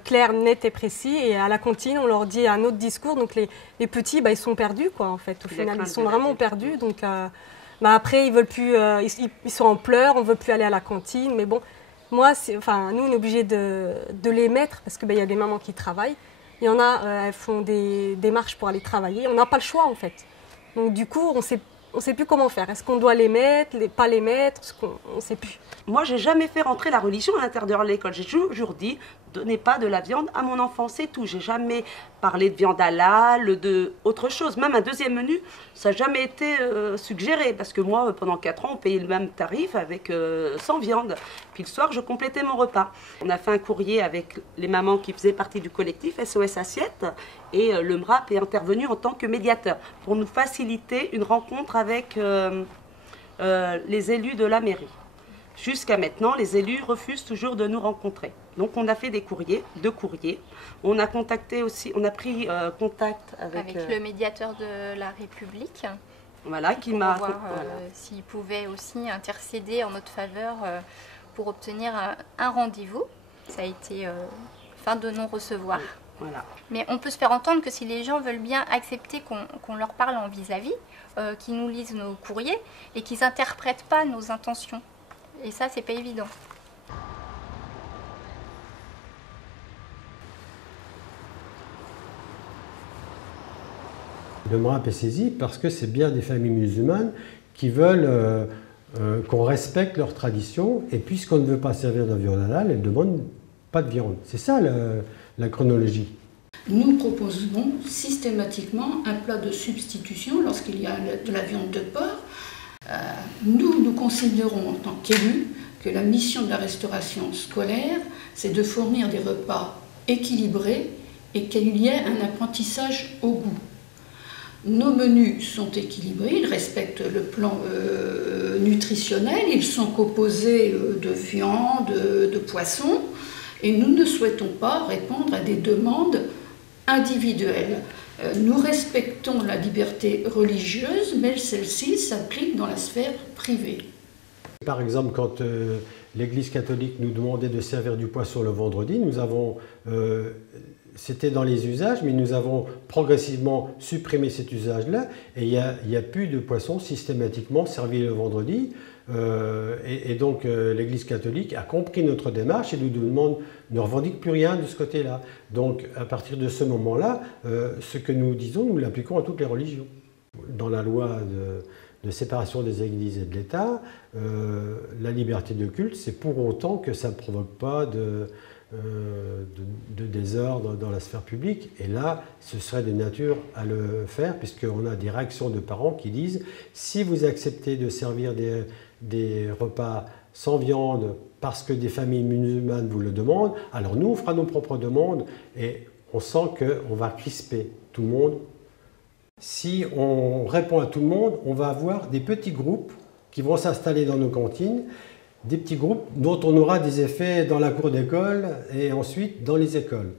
clair, net et précis. Et à la cantine, on leur dit un autre discours. Donc les petits, ils sont perdus, quoi, en fait. Au final, ils sont vraiment perdus. Donc après, ils veulent plus, ils sont en pleurs, on veut plus aller à la cantine. Mais bon, moi, nous, on est obligés de les mettre parce qu'il y a des mamans qui travaillent. Il y en a, elles font des démarches pour aller travailler. On n'a pas le choix, en fait. Donc du coup, on sait plus comment faire. Est-ce qu'on doit les mettre, pas les mettre, on ne sait plus. Moi, j'ai jamais fait rentrer la religion à l'intérieur de l'école. J'ai toujours dit, donnez pas de la viande à mon enfant, c'est tout. J'ai jamais parlé de viande halal, de autre chose. Même un deuxième menu, ça n'a jamais été suggéré. Parce que moi, pendant 4 ans, on payait le même tarif avec sans viande. Puis le soir, je complétais mon repas. On a fait un courrier avec les mamans qui faisaient partie du collectif SOS Assiette. Et le MRAP est intervenu en tant que médiateur pour nous faciliter une rencontre avec les élus de la mairie. Jusqu'à maintenant, les élus refusent toujours de nous rencontrer. Donc on a fait des courriers, 2 courriers. On a contacté aussi, on a pris contact avec le médiateur de la République. Voilà, qui m'a voir s'il pouvait aussi intercéder en notre faveur pour obtenir un rendez-vous. Ça a été fin de non-recevoir. Voilà. Mais on peut se faire entendre que si les gens veulent bien accepter qu'on leur parle en vis-à-vis, qu'ils nous lisent nos courriers et qu'ils n'interprètent pas nos intentions. Et ça, c'est pas évident. Le MRAP est saisi parce que c'est bien des familles musulmanes qui veulent qu'on respecte leurs traditions, et puisqu'on ne veut pas servir de viande halal, elles ne demandent pas de viande. C'est ça la chronologie. Nous proposons systématiquement un plat de substitution lorsqu'il y a de la viande de porc. Nous considérons en tant qu'élus que la mission de la restauration scolaire, c'est de fournir des repas équilibrés et qu'il y ait un apprentissage au goût. Nos menus sont équilibrés, ils respectent le plan nutritionnel, ils sont composés de viande, de poisson, et nous ne souhaitons pas répondre à des demandes individuelles. Nous respectons la liberté religieuse, mais celle-ci s'applique dans la sphère privée. Par exemple, quand l'Église catholique nous demandait de servir du poisson le vendredi, nous avons, c'était dans les usages, mais nous avons progressivement supprimé cet usage-là, et il n'y a plus de poisson systématiquement servi le vendredi. Et donc l'Église catholique a compris notre démarche et ne revendique plus rien de ce côté-là. Donc à partir de ce moment-là, ce que nous disons, nous l'appliquons à toutes les religions. Dans la loi de séparation des églises et de l'État, la liberté de culte, c'est pour autant que ça ne provoque pas de désordre dans la sphère publique. Et là, ce serait de nature à le faire, puisqu'on a des réactions de parents qui disent « si vous acceptez de servir des repas sans viande parce que des familles musulmanes vous le demandent, alors nous, on fera nos propres demandes ». Et on sent qu'on va crisper tout le monde. Si on répond à tout le monde, on va avoir des petits groupes qui vont s'installer dans nos cantines, des petits groupes dont on aura des effets dans la cour d'école et ensuite dans les écoles.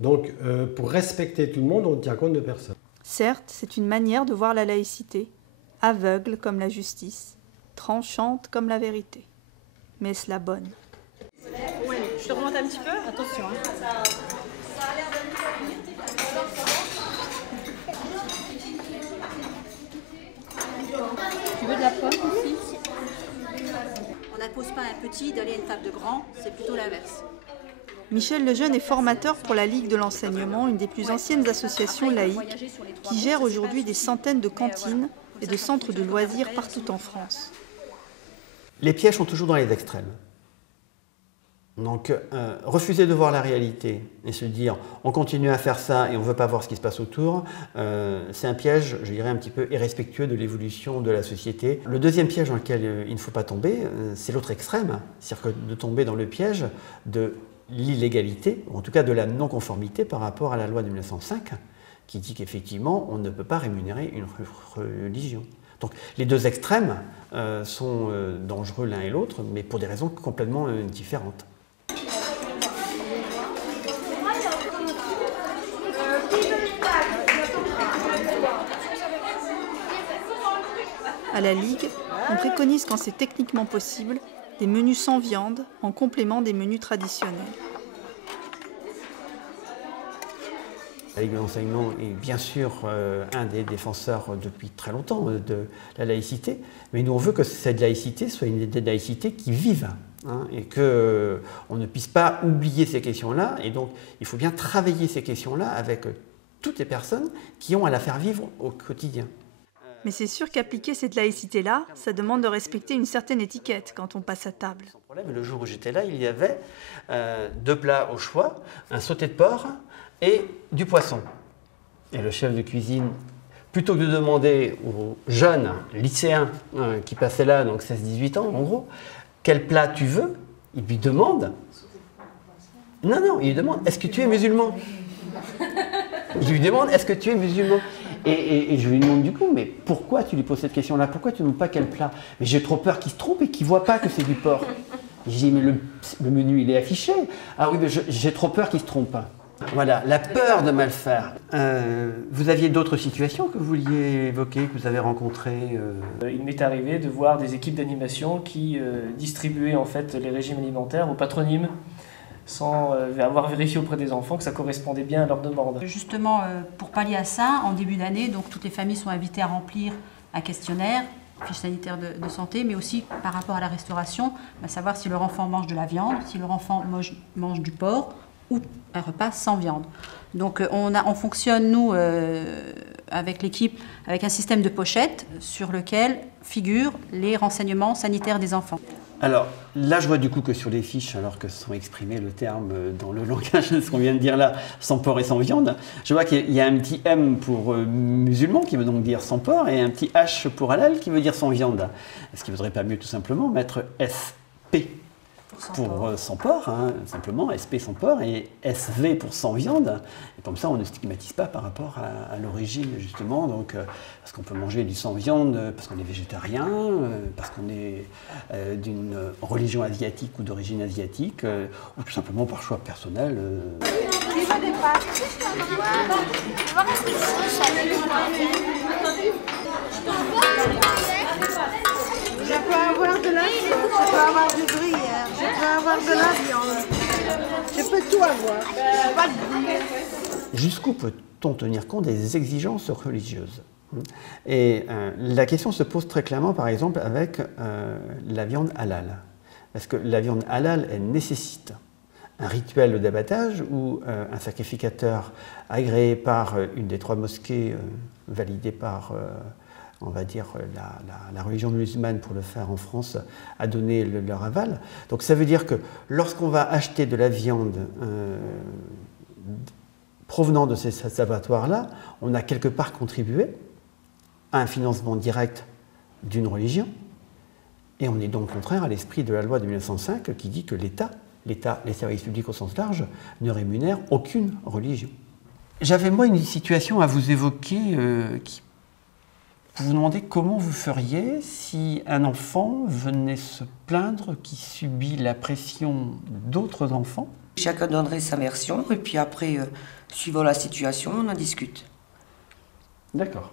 Donc, pour respecter tout le monde, on ne tient compte de personne. Certes, c'est une manière de voir la laïcité, aveugle comme la justice, tranchante comme la vérité. Mais est-ce la bonne? Oui, je te remonte un petit peu, attention. Tu veux de la pomme aussi? On n'impose pas à un petit d'aller à une table de grand, c'est plutôt l'inverse. Michel Lejeune est formateur pour la Ligue de l'enseignement, une des plus anciennes associations laïques, qui gère aujourd'hui des centaines de cantines et de centres de loisirs partout en France. Les pièges sont toujours dans les extrêmes. Donc, refuser de voir la réalité et se dire on continue à faire ça et on ne veut pas voir ce qui se passe autour, c'est un piège, je dirais, un petit peu irrespectueux de l'évolution de la société. Le deuxième piège dans lequel il ne faut pas tomber, c'est l'autre extrême, c'est-à-dire de tomber dans le piège de l'illégalité, ou en tout cas de la non-conformité par rapport à la loi de 1905, qui dit qu'effectivement, on ne peut pas rémunérer une religion. Donc les deux extrêmes sont dangereux l'un et l'autre, mais pour des raisons complètement différentes. À la Ligue, on préconise quand c'est techniquement possible des menus sans viande en complément des menus traditionnels. La Ligue de l'enseignement est bien sûr un des défenseurs depuis très longtemps de la laïcité, mais nous on veut que cette laïcité soit une laïcité qui vive, hein, et qu'on ne puisse pas oublier ces questions-là, et donc il faut bien travailler ces questions-là avec toutes les personnes qui ont à la faire vivre au quotidien. Mais c'est sûr qu'appliquer cette laïcité-là, ça demande de respecter une certaine étiquette quand on passe à table. Le jour où j'étais là, il y avait 2 plats au choix, un sauté de porc et du poisson. Et le chef de cuisine, plutôt que de demander aux jeunes lycéens qui passaient là, donc 16-18 ans en gros, quel plat tu veux, il lui demande... Non, il lui demande, est-ce que tu es musulman? Je lui demande, est-ce que tu es musulman? Et je lui demande du coup, mais pourquoi tu lui poses cette question-là? Pourquoi tu ne demandes pas quel plat? Mais j'ai trop peur qu'il se trompe et qu'il ne voit pas que c'est du porc. Je dis, mais le menu, il est affiché. Ah oui, mais j'ai trop peur qu'il se trompe. Voilà, la peur de mal faire. Vous aviez d'autres situations que vous vouliez évoquer, que vous avez rencontrées Il m'est arrivé de voir des équipes d'animation qui distribuaient en fait les régimes alimentaires aux patronymes sans avoir vérifié auprès des enfants que ça correspondait bien à leur demande. Justement, pour pallier à ça, en début d'année, donc toutes les familles sont invitées à remplir un questionnaire, fiche sanitaire de santé, mais aussi par rapport à la restauration, savoir si leur enfant mange de la viande, si leur enfant mange du porc ou un repas sans viande. Donc on fonctionne, nous, avec l'équipe, avec un système de pochette sur lequel figurent les renseignements sanitaires des enfants. Alors là, je vois du coup que sur les fiches, alors que sont exprimés le terme dans le langage de ce qu'on vient de dire là, sans porc et sans viande, je vois qu'il y a un petit M pour musulman qui veut donc dire sans porc et un petit H pour halal qui veut dire sans viande. Est-ce qu'il ne vaudrait pas mieux tout simplement mettre SP pour sans porc, hein, simplement SP sans porc et SV pour sans viande, et comme ça on ne stigmatise pas par rapport à l'origine justement, donc parce qu'on peut manger du sans viande parce qu'on est végétarien, parce qu'on est d'une religion asiatique ou d'origine asiatique, ou tout simplement par choix personnel. Qui veut des pâtes? Je peux avoir de la sauce, je peux avoir du gruyère, je peux avoir de la viande, je peux tout avoir, pas de gruyère. Jusqu'où peut-on tenir compte des exigences religieuses? Et la question se pose très clairement, par exemple, avec la viande halal. Parce que la viande halal, elle nécessite un rituel d'abattage où un sacrificateur agréé par une des 3 mosquées validées par on va dire, la religion musulmane pour le faire en France a donné leur aval. Donc ça veut dire que lorsqu'on va acheter de la viande provenant de ces abattoirs-là, on a quelque part contribué à un financement direct d'une religion, et on est donc contraire à l'esprit de la loi de 1905 qui dit que l'État, les services publics au sens large, ne rémunèrent aucune religion. J'avais moi une situation à vous évoquer qui vous vous demandez comment vous feriez si un enfant venait se plaindre qu'il subit la pression d'autres enfants? Chacun donnerait sa version et puis après, suivant la situation, on en discute. D'accord.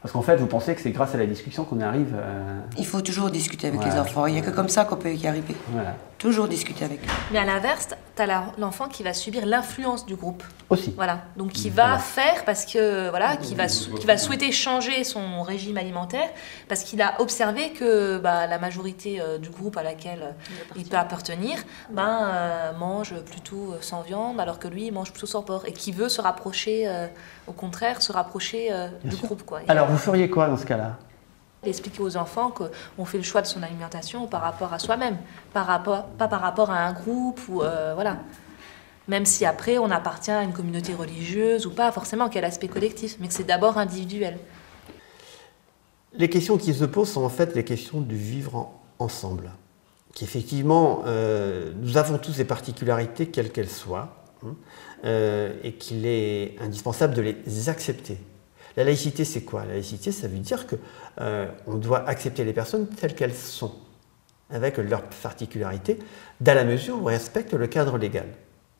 Parce qu'en fait, vous pensez que c'est grâce à la discussion qu'on arrive à... Il faut toujours discuter avec les enfants. Il n'y a que comme ça qu'on peut y arriver. Voilà. Toujours discuter avec eux. Mais à l'inverse, tu as l'enfant qui va subir l'influence du groupe. Aussi. Voilà. Donc qui va faire parce que voilà, qui va souhaiter changer son régime alimentaire parce qu'il a observé que la majorité du groupe à laquelle il peut appartenir mange plutôt sans viande alors que lui il mange plutôt sans porc et qui veut se rapprocher au contraire se rapprocher du groupe quoi. Alors vous feriez quoi dans ce cas-là? Expliquer aux enfants qu'on fait le choix de son alimentation par rapport à soi-même, pas par rapport à un groupe ou voilà. Même si après on appartient à une communauté religieuse ou pas forcément qu'il y a l'aspect collectif, mais que c'est d'abord individuel. Les questions qui se posent sont en fait les questions du vivre ensemble. Qu'effectivement, nous avons tous des particularités quelles qu'elles soient, et qu'il est indispensable de les accepter. La laïcité, c'est quoi? La laïcité, ça veut dire qu'on doit accepter les personnes telles qu'elles sont, avec leurs particularités, dans la mesure où on respecte le cadre légal.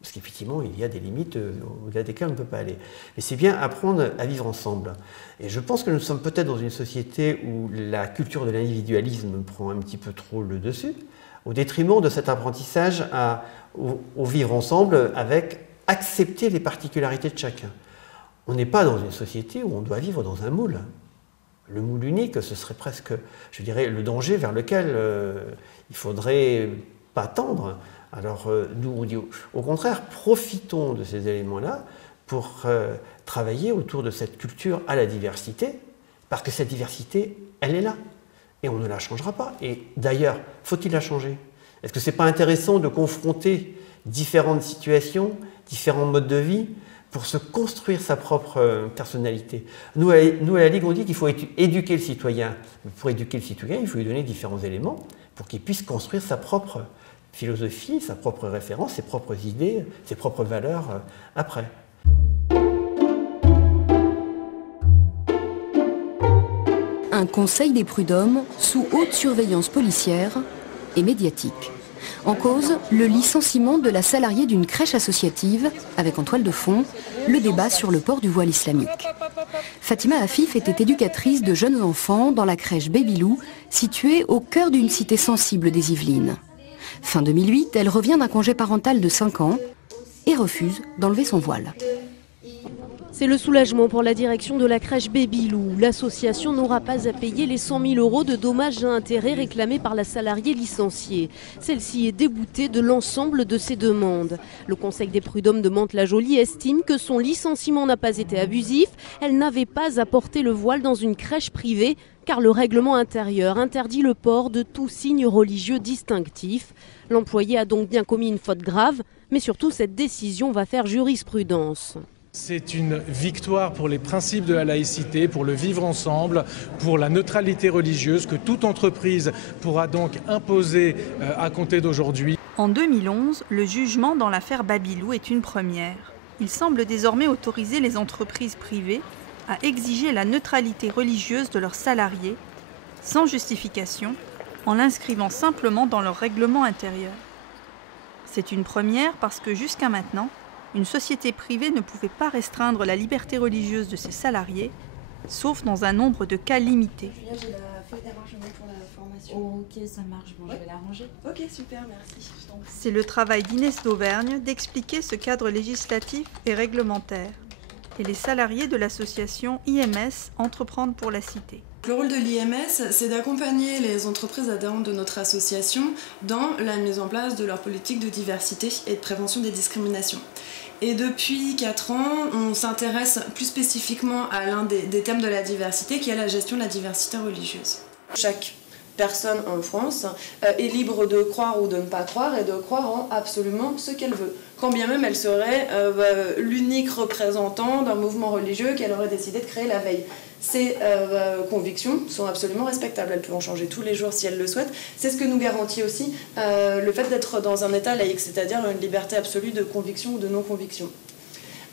Parce qu'effectivement, il y a des limites au-delà desquelles on ne peut pas aller. Mais c'est bien apprendre à vivre ensemble. Et je pense que nous sommes peut-être dans une société où la culture de l'individualisme prend un petit peu trop le dessus, au détriment de cet apprentissage au vivre ensemble avec accepter les particularités de chacun. On n'est pas dans une société où on doit vivre dans un moule. Le moule unique, ce serait presque, je dirais, le danger vers lequel il ne faudrait pas tendre. Alors nous, on dit au contraire, profitons de ces éléments-là pour travailler autour de cette culture à la diversité, parce que cette diversité, elle est là, et on ne la changera pas. Et d'ailleurs, faut-il la changer? Est-ce que ce n'est pas intéressant de confronter différentes situations, différents modes de vie, pour se construire sa propre personnalité? Nous, à la Ligue, on dit qu'il faut éduquer le citoyen. Pour éduquer le citoyen, il faut lui donner différents éléments pour qu'il puisse construire sa propre philosophie, sa propre référence, ses propres idées, ses propres valeurs après. un conseil des prud'hommes sous haute surveillance policière et médiatique. En cause, le licenciement de la salariée d'une crèche associative, avec en toile de fond le débat sur le port du voile islamique. Fatima Afif était éducatrice de jeunes enfants dans la crèche Babylou, située au cœur d'une cité sensible des Yvelines. Fin 2008, elle revient d'un congé parental de 5 ans et refuse d'enlever son voile. C'est le soulagement pour la direction de la crèche Babylou. L'association n'aura pas à payer les 100 000 € de dommages à intérêts réclamés par la salariée licenciée. Celle-ci est déboutée de l'ensemble de ses demandes. Le Conseil des prud'hommes de Mantes-la-Jolie estime que son licenciement n'a pas été abusif. Elle n'avait pas à porter le voile dans une crèche privée, car le règlement intérieur interdit le port de tout signe religieux distinctif. L'employé a donc bien commis une faute grave, mais surtout cette décision va faire jurisprudence. C'est une victoire pour les principes de la laïcité, pour le vivre ensemble, pour la neutralité religieuse que toute entreprise pourra donc imposer à compter d'aujourd'hui. En 2011, le jugement dans l'affaire Babylou est une première. Il semble désormais autoriser les entreprises privées à exiger la neutralité religieuse de leurs salariés, sans justification, en l'inscrivant simplement dans leur règlement intérieur. C'est une première parce que jusqu'à maintenant, une société privée ne pouvait pas restreindre la liberté religieuse de ses salariés, sauf dans un nombre de cas limité. J'ai la feuille d'arrangement pour la formation. Ok, ça marche. Bon, je vais l'arranger. Ok, super, merci. C'est le travail d'Inès d'Auvergne d'expliquer ce cadre législatif et réglementaire. Et les salariés de l'association IMS entreprennent pour la citer. Le rôle de l'IMS, c'est d'accompagner les entreprises adhérentes de notre association dans la mise en place de leur politique de diversité et de prévention des discriminations. Et depuis 4 ans, on s'intéresse plus spécifiquement à l'un des thèmes de la diversité, qui est la gestion de la diversité religieuse. Chaque personne en France est libre de croire ou de ne pas croire et de croire en absolument ce qu'elle veut, quand bien même elle serait l'unique représentant d'un mouvement religieux qu'elle aurait décidé de créer la veille. Ces convictions sont absolument respectables, elles peuvent en changer tous les jours si elles le souhaitent. C'est ce que nous garantit aussi le fait d'être dans un état laïque, c'est-à-dire une liberté absolue de conviction ou de non-conviction.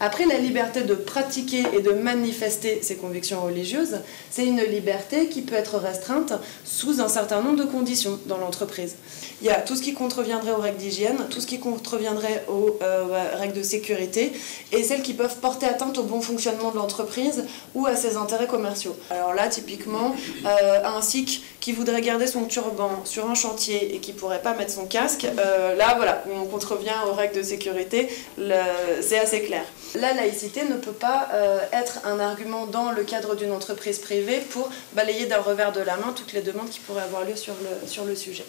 Après, la liberté de pratiquer et de manifester ses convictions religieuses, c'est une liberté qui peut être restreinte sous un certain nombre de conditions dans l'entreprise. Il y a tout ce qui contreviendrait aux règles d'hygiène, tout ce qui contreviendrait aux règles de sécurité et celles qui peuvent porter atteinte au bon fonctionnement de l'entreprise ou à ses intérêts commerciaux. Alors là, typiquement, un sikh qui voudrait garder son turban sur un chantier et qui ne pourrait pas mettre son casque, là, voilà, on contrevient aux règles de sécurité, c'est assez clair. La laïcité ne peut pas être un argument dans le cadre d'une entreprise privée pour balayer d'un revers de la main toutes les demandes qui pourraient avoir lieu sur le sujet.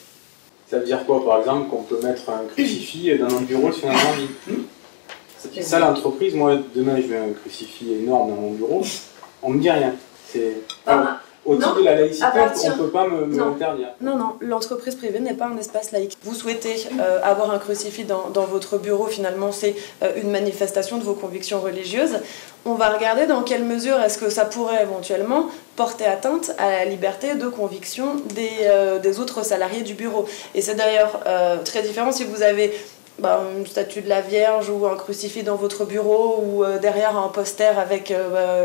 Ça veut dire quoi, par exemple, qu'on peut mettre un crucifix dans un bureau si on a envie? Ça, l'entreprise, moi, demain, je veux un crucifix énorme dans mon bureau, on me dit rien. Au titre de la laïcité, on ne peut pas me l'interdire. Non, l'entreprise privée n'est pas un espace laïque. Vous souhaitez avoir un crucifix dans votre bureau, finalement, c'est une manifestation de vos convictions religieuses. On va regarder dans quelle mesure est-ce que ça pourrait éventuellement porter atteinte à la liberté de conviction des autres salariés du bureau. Et c'est d'ailleurs très différent si vous avez une statue de la Vierge ou un crucifix dans votre bureau ou derrière un poster avec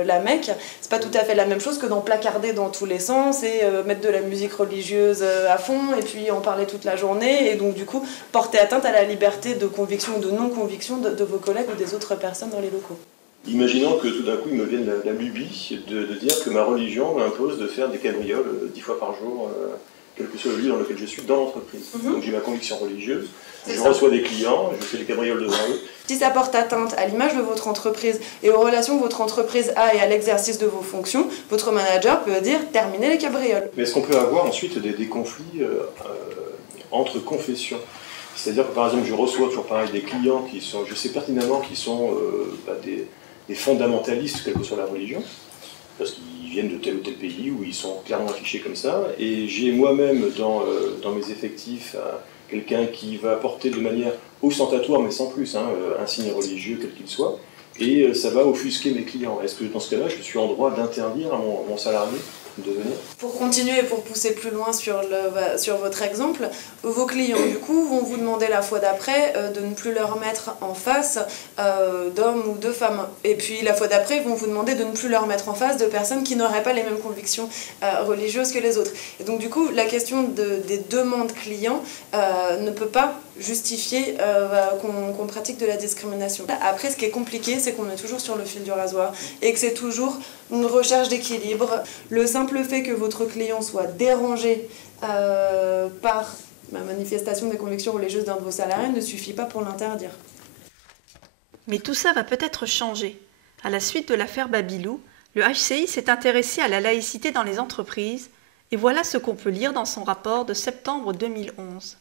la Mecque. C'est pas tout à fait la même chose que d'en placarder dans tous les sens et mettre de la musique religieuse à fond et puis en parler toute la journée et donc du coup porter atteinte à la liberté de conviction ou de non-conviction de vos collègues ou des autres personnes dans les locaux. Imaginons que tout d'un coup il me vienne la lubie de dire que ma religion m'impose de faire des cabrioles 10 fois par jour, quel que soit le lieu dans lequel je suis dans l'entreprise. Donc j'ai ma conviction religieuse, je reçois des clients, je fais des cabrioles devant eux. Si ça porte atteinte à l'image de votre entreprise et aux relations que votre entreprise a et à l'exercice de vos fonctions, votre manager peut dire « terminez les cabrioles ». Mais est-ce qu'on peut avoir ensuite des conflits entre confessions? C'est-à-dire que par exemple je reçois toujours pareil des clients qui sont, je sais pertinemment qu'ils sont des fondamentalistes, quelle que soit la religion, parce qu'ils viennent de tel ou tel pays où ils sont clairement affichés comme ça, et j'ai moi-même dans mes effectifs quelqu'un qui va porter de manière ostentatoire, mais sans plus, un signe religieux quel qu'il soit, et ça va offusquer mes clients. Est-ce que dans ce cas-là, je suis en droit d'interdire à mon salarié devenir. Pour continuer et pour pousser plus loin sur votre exemple, vos clients du coup vont vous demander la fois d'après de ne plus leur mettre en face d'hommes ou de femmes. Et puis la fois d'après, ils vont vous demander de ne plus leur mettre en face de personnes qui n'auraient pas les mêmes convictions religieuses que les autres. Et donc du coup, la question des demandes clients ne peut pas justifier qu'on pratique de la discrimination. Après, ce qui est compliqué, c'est qu'on est toujours sur le fil du rasoir et que c'est toujours une recherche d'équilibre. Le simple fait que votre client soit dérangé par la manifestation des convictions religieuses d'un de vos salariés ne suffit pas pour l'interdire. Mais tout ça va peut-être changer. À la suite de l'affaire Babylou, le HCI s'est intéressé à la laïcité dans les entreprises et voilà ce qu'on peut lire dans son rapport de septembre 2011.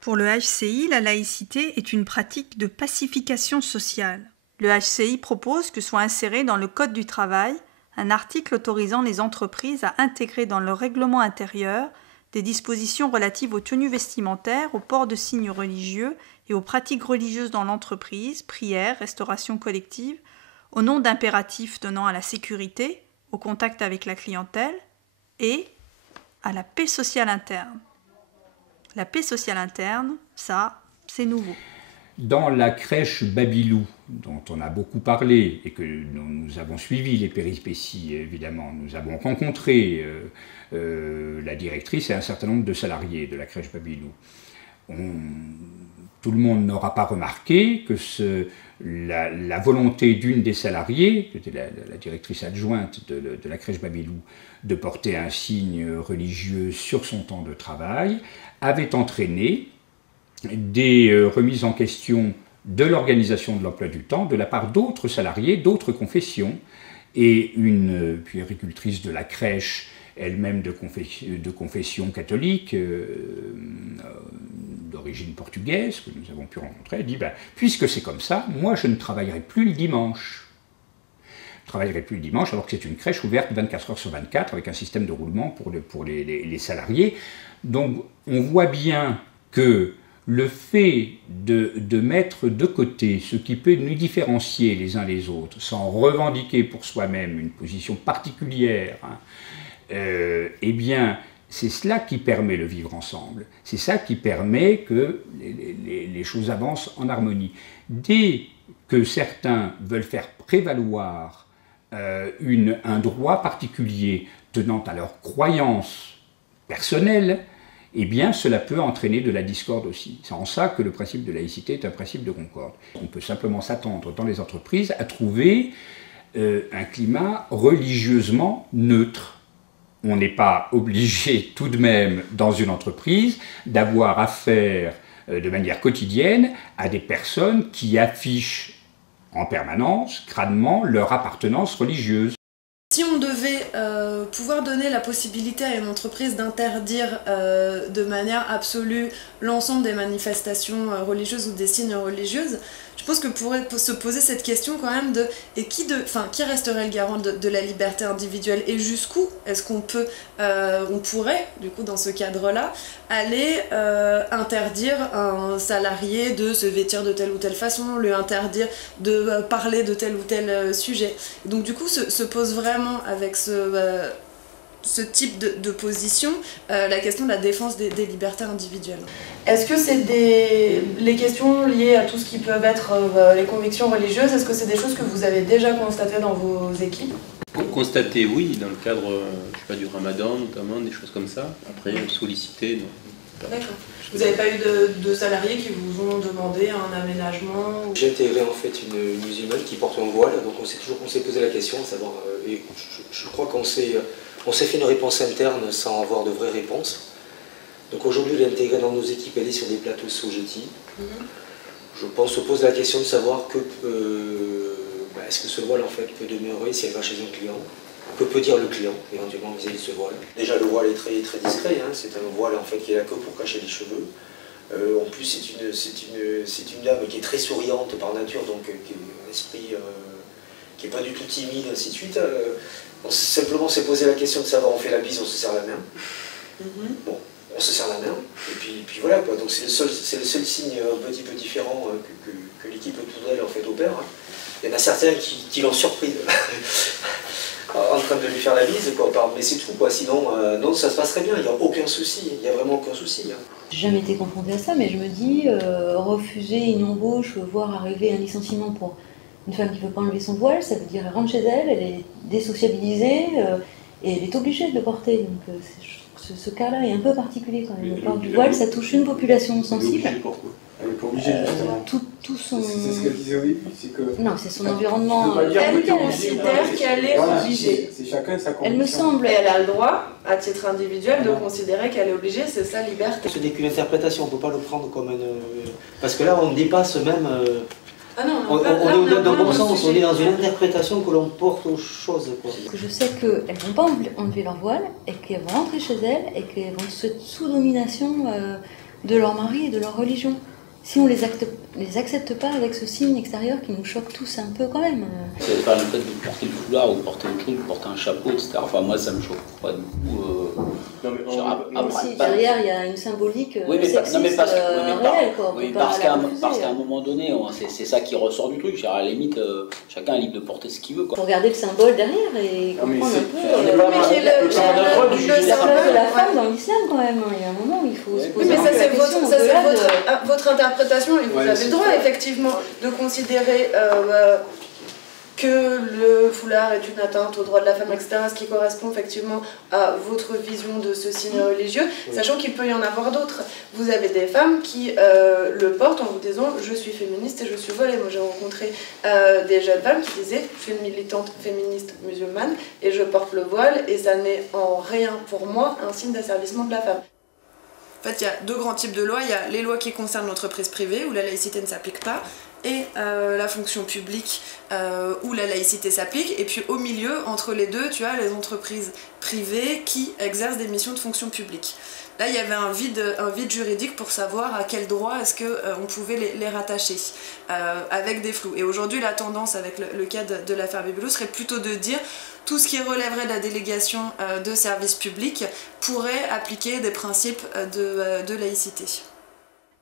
Pour le HCI, la laïcité est une pratique de pacification sociale. Le HCI propose que soit inséré dans le Code du travail un article autorisant les entreprises à intégrer dans leur règlement intérieur des dispositions relatives aux tenues vestimentaires, au port de signes religieux et aux pratiques religieuses dans l'entreprise, prières, restauration collective, au nom d'impératifs tenant à la sécurité, au contact avec la clientèle et à la paix sociale interne. La paix sociale interne, ça, c'est nouveau. Dans la crèche Babylou, dont on a beaucoup parlé et que nous avons suivi les péripéties, évidemment, nous avons rencontré la directrice et un certain nombre de salariés de la crèche Babylou. Tout le monde n'aura pas remarqué que la volonté d'une des salariées, qui était la directrice adjointe de la crèche Babylou, de porter un signe religieux sur son temps de travail, avait entraîné des remises en question de l'organisation de l'emploi du temps de la part d'autres salariés, d'autres confessions, et une puéricultrice de la crèche, elle-même de confession catholique, d'origine portugaise, que nous avons pu rencontrer, elle dit puisque c'est comme ça, moi je ne travaillerai plus le dimanche. Je ne travaillerai plus le dimanche alors que c'est une crèche ouverte 24 heures sur 24 avec un système de roulement pour les salariés. Donc on voit bien que le fait de mettre de côté ce qui peut nous différencier les uns les autres, sans revendiquer pour soi-même une position particulière, eh bien, c'est cela qui permet le vivre ensemble. C'est ça qui permet que les choses avancent en harmonie. Dès que certains veulent faire prévaloir un droit particulier tenant à leur croyance personnelle, eh bien, cela peut entraîner de la discorde aussi. C'est en ça que le principe de laïcité est un principe de concorde. On peut simplement s'attendre dans les entreprises à trouver un climat religieusement neutre. On n'est pas obligé tout de même, dans une entreprise, d'avoir affaire de manière quotidienne à des personnes qui affichent en permanence, crânement, leur appartenance religieuse. Si on devait pouvoir donner la possibilité à une entreprise d'interdire de manière absolue l'ensemble des manifestations religieuses ou des signes religieuses, je pense que pourrait se poser cette question quand même de qui resterait le garant de la liberté individuelle et jusqu'où est-ce qu'on pourrait, du coup dans ce cadre-là, aller interdire un salarié de se vêtir de telle ou telle façon, lui interdire de parler de tel ou tel sujet. Donc du coup se pose vraiment avec ce type de position, la question de la défense des libertés individuelles. Est-ce que c'est les questions liées à tout ce qui peuvent être les convictions religieuses, est-ce que c'est des choses que vous avez déjà constatées dans vos équipes? Constater, oui, dans le cadre du ramadan notamment, des choses comme ça. Après, solliciter, non. D'accord. Vous n'avez pas eu de salariés qui vous ont demandé un aménagement? J'ai intégré en fait une musulmane qui porte un voile, donc on s'est posé la question de savoir, et je crois qu'on s'est fait une réponse interne sans avoir de vraies réponses. Donc aujourd'hui, elle est intégrée dans nos équipes, elle est sur des plateaux Sogeti. Je pense se pose la question de savoir est-ce que ce voile en fait peut demeurer si elle va chez un client. Que peut dire le client éventuellement vis-à-vis de ce voile? Déjà le voile est très, très discret, hein. C'est un voile en fait qui est là que pour cacher les cheveux. En plus c'est une dame qui est très souriante par nature, donc qui a un esprit qui n'est pas du tout timide, ainsi de suite. Simplement s'est posé la question de savoir, on fait la bise, on se serre la main. Bon, on se serre la main, et puis voilà quoi. Donc c'est le seul signe un petit peu différent que l'équipe autour d'elle en fait opère. Il y en a certains qui l'ont surpris en train de lui faire la bise, quoi, mais c'est tout, quoi. Sinon, non, ça se passerait bien, il n'y a aucun souci, il n'y a vraiment aucun souci. Hein. J'ai jamais été confrontée à ça, mais je me dis, refuser une embauche, voir arriver un licenciement pour une femme qui ne veut pas enlever son voile, ça veut dire qu'elle rentre chez elle, elle est désociabilisée, et elle est obligée de le porter. Donc ce cas-là est un peu particulier quand même. Le port du voile, ça touche une population sensible. Elle n'est pas obligée, justement. Tout son... C'est ce qu'elle disait au début, c'est que... Non, c'est son environnement. Elle considère qu'elle est obligée. C'est chacun sa conviction. Elle me semble... Elle a le droit, à titre individuel, de considérer qu'elle est obligée, c'est sa liberté. Ce n'est qu'une interprétation, on ne peut pas le prendre comme une... Parce que là, on dépasse même... Ah non, on est dans le bon sens, on est dans une interprétation que l'on porte aux choses. Quoi. Je sais qu'elles ne vont pas enlever leur voile, et qu'elles vont rentrer chez elles, et qu'elles vont être sous domination de leur mari et de leur religion. Si on les accepte pas avec ce signe extérieur qui nous choque tous un peu quand même. C'est pas le fait de porter le foulard ou porter le truc, porter un chapeau, etc. Enfin moi ça me choque pas du coup. Derrière il y a une symbolique sexiste réelle quoi. Oui, parce qu'à un moment donné, c'est ça qui ressort du truc. À la limite, chacun est libre de porter ce qu'il veut. Pour garder le symbole derrière et comprendre un peu le symbole de la femme dans l'islam quand même. Il y a un moment où il faut se poser la question. Ça c'est votre interprétation et vous avez le droit effectivement de considérer que le foulard est une atteinte aux droits de la femme, etc., ce qui correspond effectivement à votre vision de ce signe religieux, sachant qu'il peut y en avoir d'autres. Vous avez des femmes qui le portent en vous disant « je suis féministe et je suis voilée ». Moi j'ai rencontré des jeunes femmes qui disaient « je suis une militante féministe musulmane et je porte le voile et ça n'est en rien pour moi un signe d'asservissement de la femme ». En fait, il y a deux grands types de lois. Il y a les lois qui concernent l'entreprise privée, où la laïcité ne s'applique pas, et la fonction publique, où la laïcité s'applique. Et puis au milieu, entre les deux, tu as les entreprises privées qui exercent des missions de fonction publique. Là, il y avait un vide juridique pour savoir à quel droit est-ce qu'on pouvait les rattacher, avec des flous. Et aujourd'hui, la tendance avec le cas de l'affaire Bébélo serait plutôt de dire tout ce qui relèverait de la délégation de services publics pourrait appliquer des principes de laïcité.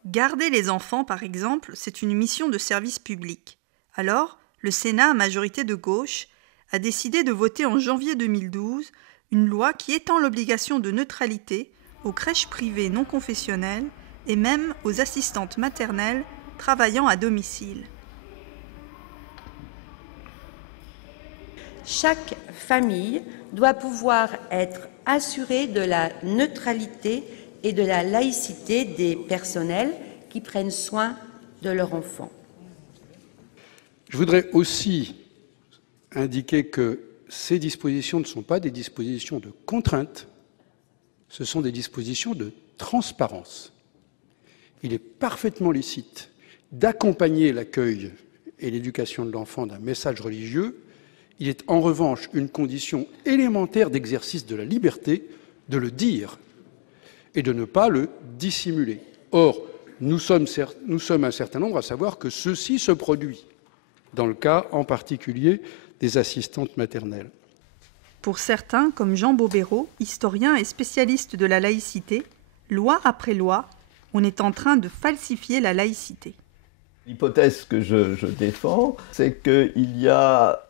Garder les enfants, par exemple, c'est une mission de service public. Alors, le Sénat, à majorité de gauche, a décidé de voter en janvier 2012 une loi qui étend l'obligation de neutralité aux crèches privées non confessionnelles et même aux assistantes maternelles travaillant à domicile. Chaque famille doit pouvoir être assurée de la neutralité et de la laïcité des personnels qui prennent soin de leurs enfants. Je voudrais aussi indiquer que ces dispositions ne sont pas des dispositions de contrainte, ce sont des dispositions de transparence. Il est parfaitement licite d'accompagner l'accueil et l'éducation de l'enfant d'un message religieux. Il est en revanche une condition élémentaire d'exercice de la liberté de le dire et de ne pas le dissimuler. Or, nous sommes un certain nombre à savoir que ceci se produit, dans le cas en particulier des assistantes maternelles. Pour certains, comme Jean Bobéro, historien et spécialiste de la laïcité, loi après loi, on est en train de falsifier la laïcité. L'hypothèse que je défends, c'est qu'il y a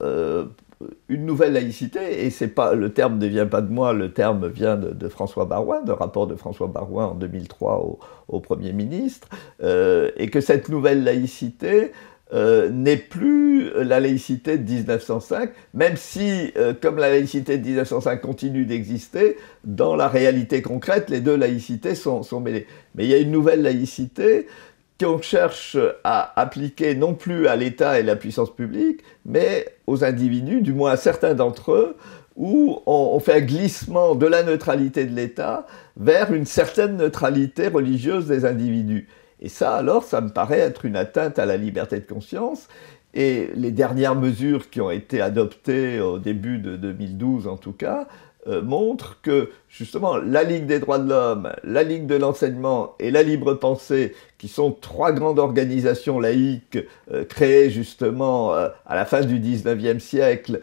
une nouvelle laïcité, et c'est pas, le terme ne vient pas de moi, le terme vient de François Baroin, d'un rapport de François Baroin en 2003 au Premier ministre, et que cette nouvelle laïcité n'est plus la laïcité de 1905, même si, comme la laïcité de 1905 continue d'exister, dans la réalité concrète, les deux laïcités sont mêlées. Mais il y a une nouvelle laïcité qu'on cherche à appliquer non plus à l'État et la puissance publique, mais aux individus, du moins à certains d'entre eux, où on fait un glissement de la neutralité de l'État vers une certaine neutralité religieuse des individus. Et ça, alors, ça me paraît être une atteinte à la liberté de conscience. Et les dernières mesures qui ont été adoptées au début de 2012, en tout cas, montrent que, justement, la Ligue des droits de l'homme, la Ligue de l'enseignement et la Libre Pensée, qui sont trois grandes organisations laïques créées, justement, à la fin du XIXe siècle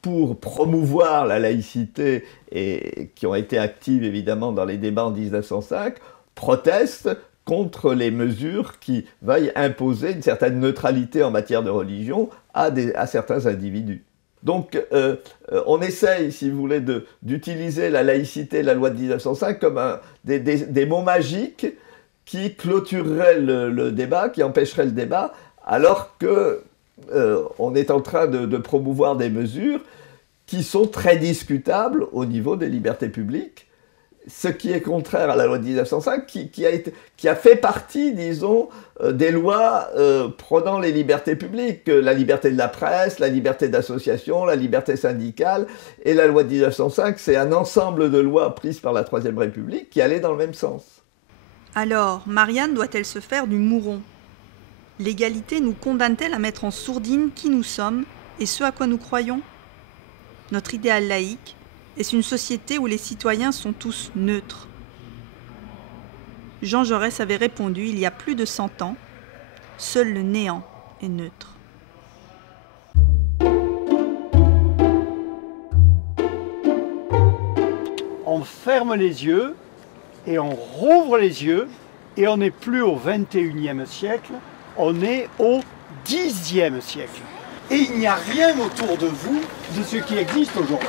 pour promouvoir la laïcité et qui ont été actives, évidemment, dans les débats en 1905, protestent contre les mesures qui veuillent imposer une certaine neutralité en matière de religion à certains individus. Donc, on essaye, si vous voulez, d'utiliser la laïcité, la loi de 1905, comme des mots magiques qui clôtureraient le débat, qui empêcheraient le débat, alors qu'on est en train de promouvoir des mesures qui sont très discutables au niveau des libertés publiques, ce qui est contraire à la loi de 1905, qui a fait partie, disons, des lois prenant les libertés publiques, la liberté de la presse, la liberté d'association, la liberté syndicale, et la loi de 1905, c'est un ensemble de lois prises par la Troisième République qui allaient dans le même sens. Alors, Marianne doit-elle se faire du mouron? L'égalité nous condamne-t-elle à mettre en sourdine qui nous sommes et ce à quoi nous croyons? Notre idéal laïque est une société où les citoyens sont tous neutres. Jean Jaurès avait répondu il y a plus de 100 ans, « Seul le néant est neutre ». On ferme les yeux et on rouvre les yeux et on n'est plus au 21e siècle, on est au 10e siècle. Et il n'y a rien autour de vous de ce qui existe aujourd'hui.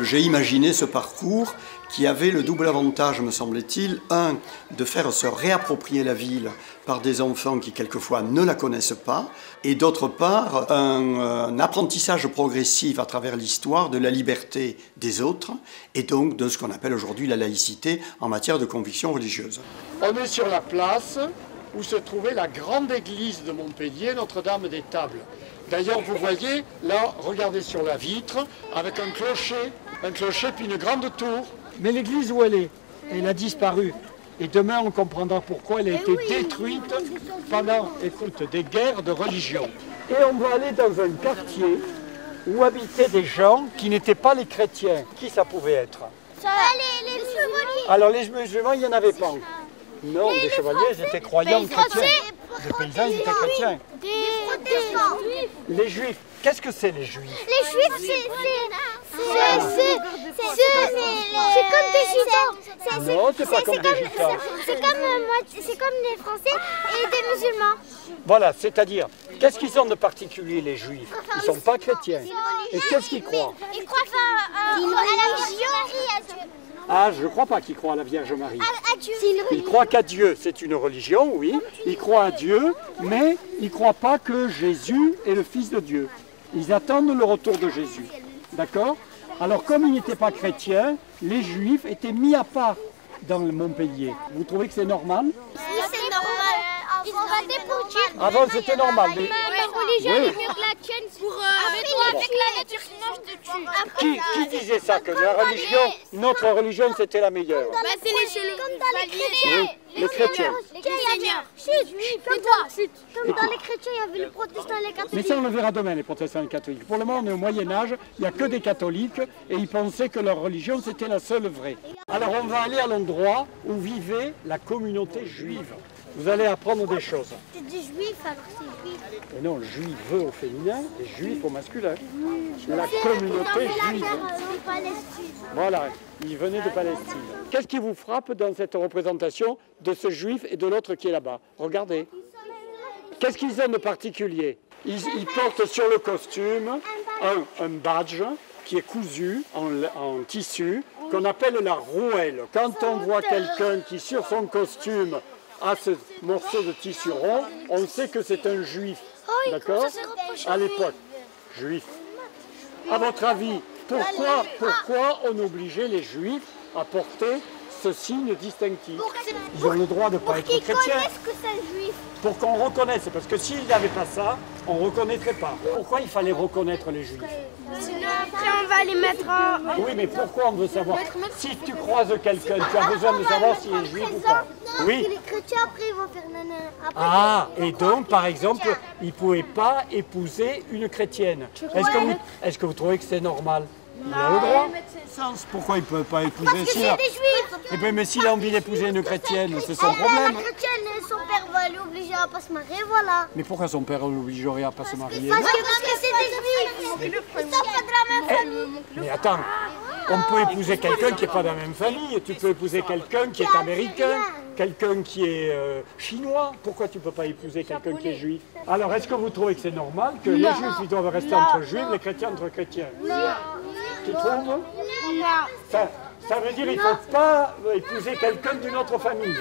J'ai imaginé ce parcours qui avait le double avantage, me semble-t-il, un, de faire se réapproprier la ville par des enfants qui quelquefois ne la connaissent pas, et d'autre part, un apprentissage progressif à travers l'histoire de la liberté des autres, et donc de ce qu'on appelle aujourd'hui la laïcité en matière de conviction religieuse. On est sur la place où se trouvait la grande église de Montpellier, Notre-Dame-des-Tables. D'ailleurs, vous voyez, là, regardez sur la vitre, avec un clocher puis une grande tour. Mais l'église où elle est, elle a disparu. Et demain, on comprendra pourquoi elle a été détruite pendant, écoute, des guerres de religion. Et on va aller dans un quartier où habitaient des gens qui n'étaient pas les chrétiens. Qui ça pouvait être? Les chevaliers. Alors, les musulmans, il n'y en avait pas. Non, les chevaliers, ils étaient croyants chrétiens. Les paysans, ils étaient chrétiens. Les juifs, qu'est-ce que c'est les juifs? Les juifs, c'est comme des gitans. Non, c'est pas comme des gitans. C'est comme des Français et des musulmans. Voilà, c'est-à-dire, qu'est-ce qu'ils ont de particulier les juifs? Ils ne sont pas chrétiens. Et qu'est-ce qu'ils croient? Ils croient à la religion et à Dieu. Ah, je ne crois pas qu'ils croient à la Vierge Marie. Ils croient qu'à Dieu, c'est une religion, oui. Ils croient à Dieu, mais ils ne croient pas que Jésus est le Fils de Dieu. Ils attendent le retour de Jésus. D'accord? Alors, comme ils n'étaient pas chrétiens, les Juifs étaient mis à part dans le Montpellier. Vous trouvez que c'est normal? Oui, c'est normal. Ils se battaient pour Dieu. Avant, c'était normal. Mais... Ma religion est mieux que la tienne. Avec la nature, sinon je te tue. Qui disait ça? Que la religion, notre religion, c'était la meilleure? C'est les chrétiens. Les chrétiens. Les seigneurs. Comme dans les chrétiens, il y avait les protestants et les catholiques. Mais ça, on le verra demain, les protestants et les catholiques. Pour le moment, on est au Moyen-Âge, il n'y a que des catholiques et ils pensaient que leur religion, c'était la seule vraie. Alors, on va aller à l'endroit où vivait la communauté juive. Vous allez apprendre des choses. C'est des juifs, alors c'est juif. Et non, juif au féminin et juif au masculin. La communauté juive. Voilà, ils venaient de Palestine. Qu'est-ce qui vous frappe dans cette représentation de ce juif et de l'autre qui est là-bas? Regardez. Qu'est-ce qu'ils ont de particulier? Ils portent sur le costume un badge qui est cousu en tissu, qu'on appelle la rouelle. Quand on voit quelqu'un qui, sur son costume, a ce morceau de tissu rond, on sait que c'est un juif. D'accord? À l'époque, juif. À votre avis, pourquoi on obligeait les juifs à porter ce signe distinctif? Ils ont le droit de ne pas être chrétiens. Pour qu'ils connaissent que c'est juif. Pour qu'on reconnaisse, parce que s'ils n'avaient pas ça, on ne reconnaîtrait pas. Pourquoi il fallait reconnaître les juifs? Sinon après on va les mettre en... Oui, mais pourquoi on veut savoir? Si tu croises quelqu'un, tu as besoin de savoir s'il est juif ou pas. Oui. Les chrétiens après ils vont faire nana. Ah, et donc par exemple, ils ne pouvaient pas épouser une chrétienne. Est-ce que vous trouvez que c'est normal? Il a le droit. Pourquoi il ne peut pas épouser? Parce que c'est des juifs. Eh bien, mais s'il a envie d'épouser une chrétienne, c'est son problème. La chrétienne, son père va l'obliger à ne pas se marier, voilà. Mais pourquoi son père l'obligerait à ne pas se marier? Parce que c'est des juifs. Ils sont pas de la même famille. Mais attends, On peut épouser quelqu'un qui n'est pas de la même famille, tu peux épouser quelqu'un qui est américain, quelqu'un qui est chinois. Pourquoi tu ne peux pas épouser quelqu'un qui est juif? Alors, est-ce que vous trouvez que c'est normal que les juifs ils doivent rester entre juifs, les chrétiens entre chrétiens? Non. Tu trouves? Non. Ça veut dire qu'il ne faut pas épouser quelqu'un d'une autre famille.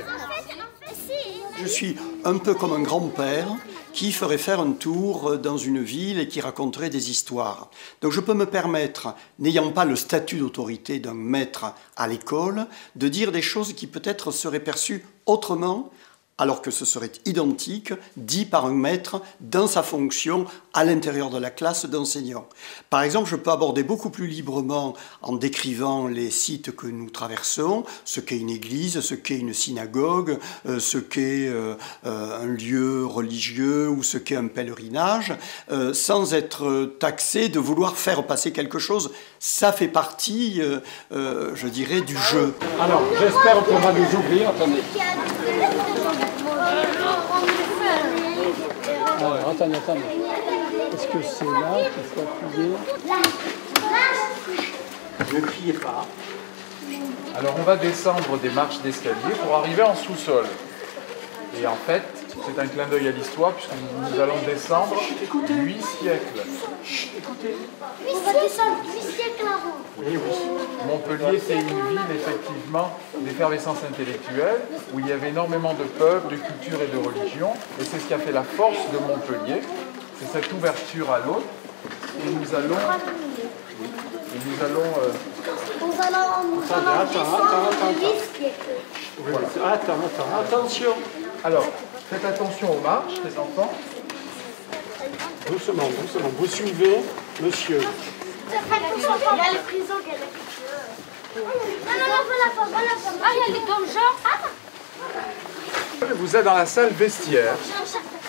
Je suis un peu comme un grand-père qui ferait faire un tour dans une ville et qui raconterait des histoires. Donc je peux me permettre, n'ayant pas le statut d'autorité d'un maître à l'école, de dire des choses qui peut-être seraient perçues autrement, alors que ce serait identique, dit par un maître dans sa fonction à l'intérieur de la classe d'enseignant. Par exemple, je peux aborder beaucoup plus librement en décrivant les sites que nous traversons, ce qu'est une église, ce qu'est une synagogue, ce qu'est un lieu religieux ou ce qu'est un pèlerinage, sans être taxé de vouloir faire passer quelque chose. Ça fait partie, je dirais, du jeu. Alors, j'espère qu'on va nous ouvrir. Attendez. Alors, attendez. Est-ce que c'est là qu'il faut appuyer? Ne criez pas. Alors, on va descendre des marches d'escalier pour arriver en sous-sol. Et en fait, c'est un clin d'œil à l'histoire, puisque nous allons descendre 8 siècles. Écoutez. On va descendre 8 siècles avant. Montpellier, c'est une ville, effectivement, d'effervescence intellectuelle, où il y avait énormément de peuples, de culture et de religion. Et c'est ce qui a fait la force de Montpellier. C'est cette ouverture à l'autre. Et nous allons... Attends, attention. Alors, faites attention aux marches, les enfants. Doucement. Vous suivez, monsieur. Il y a les prisons, il y a les prisons. Non, voilà. Ah, il y a les donjons. Vous êtes dans la salle vestiaire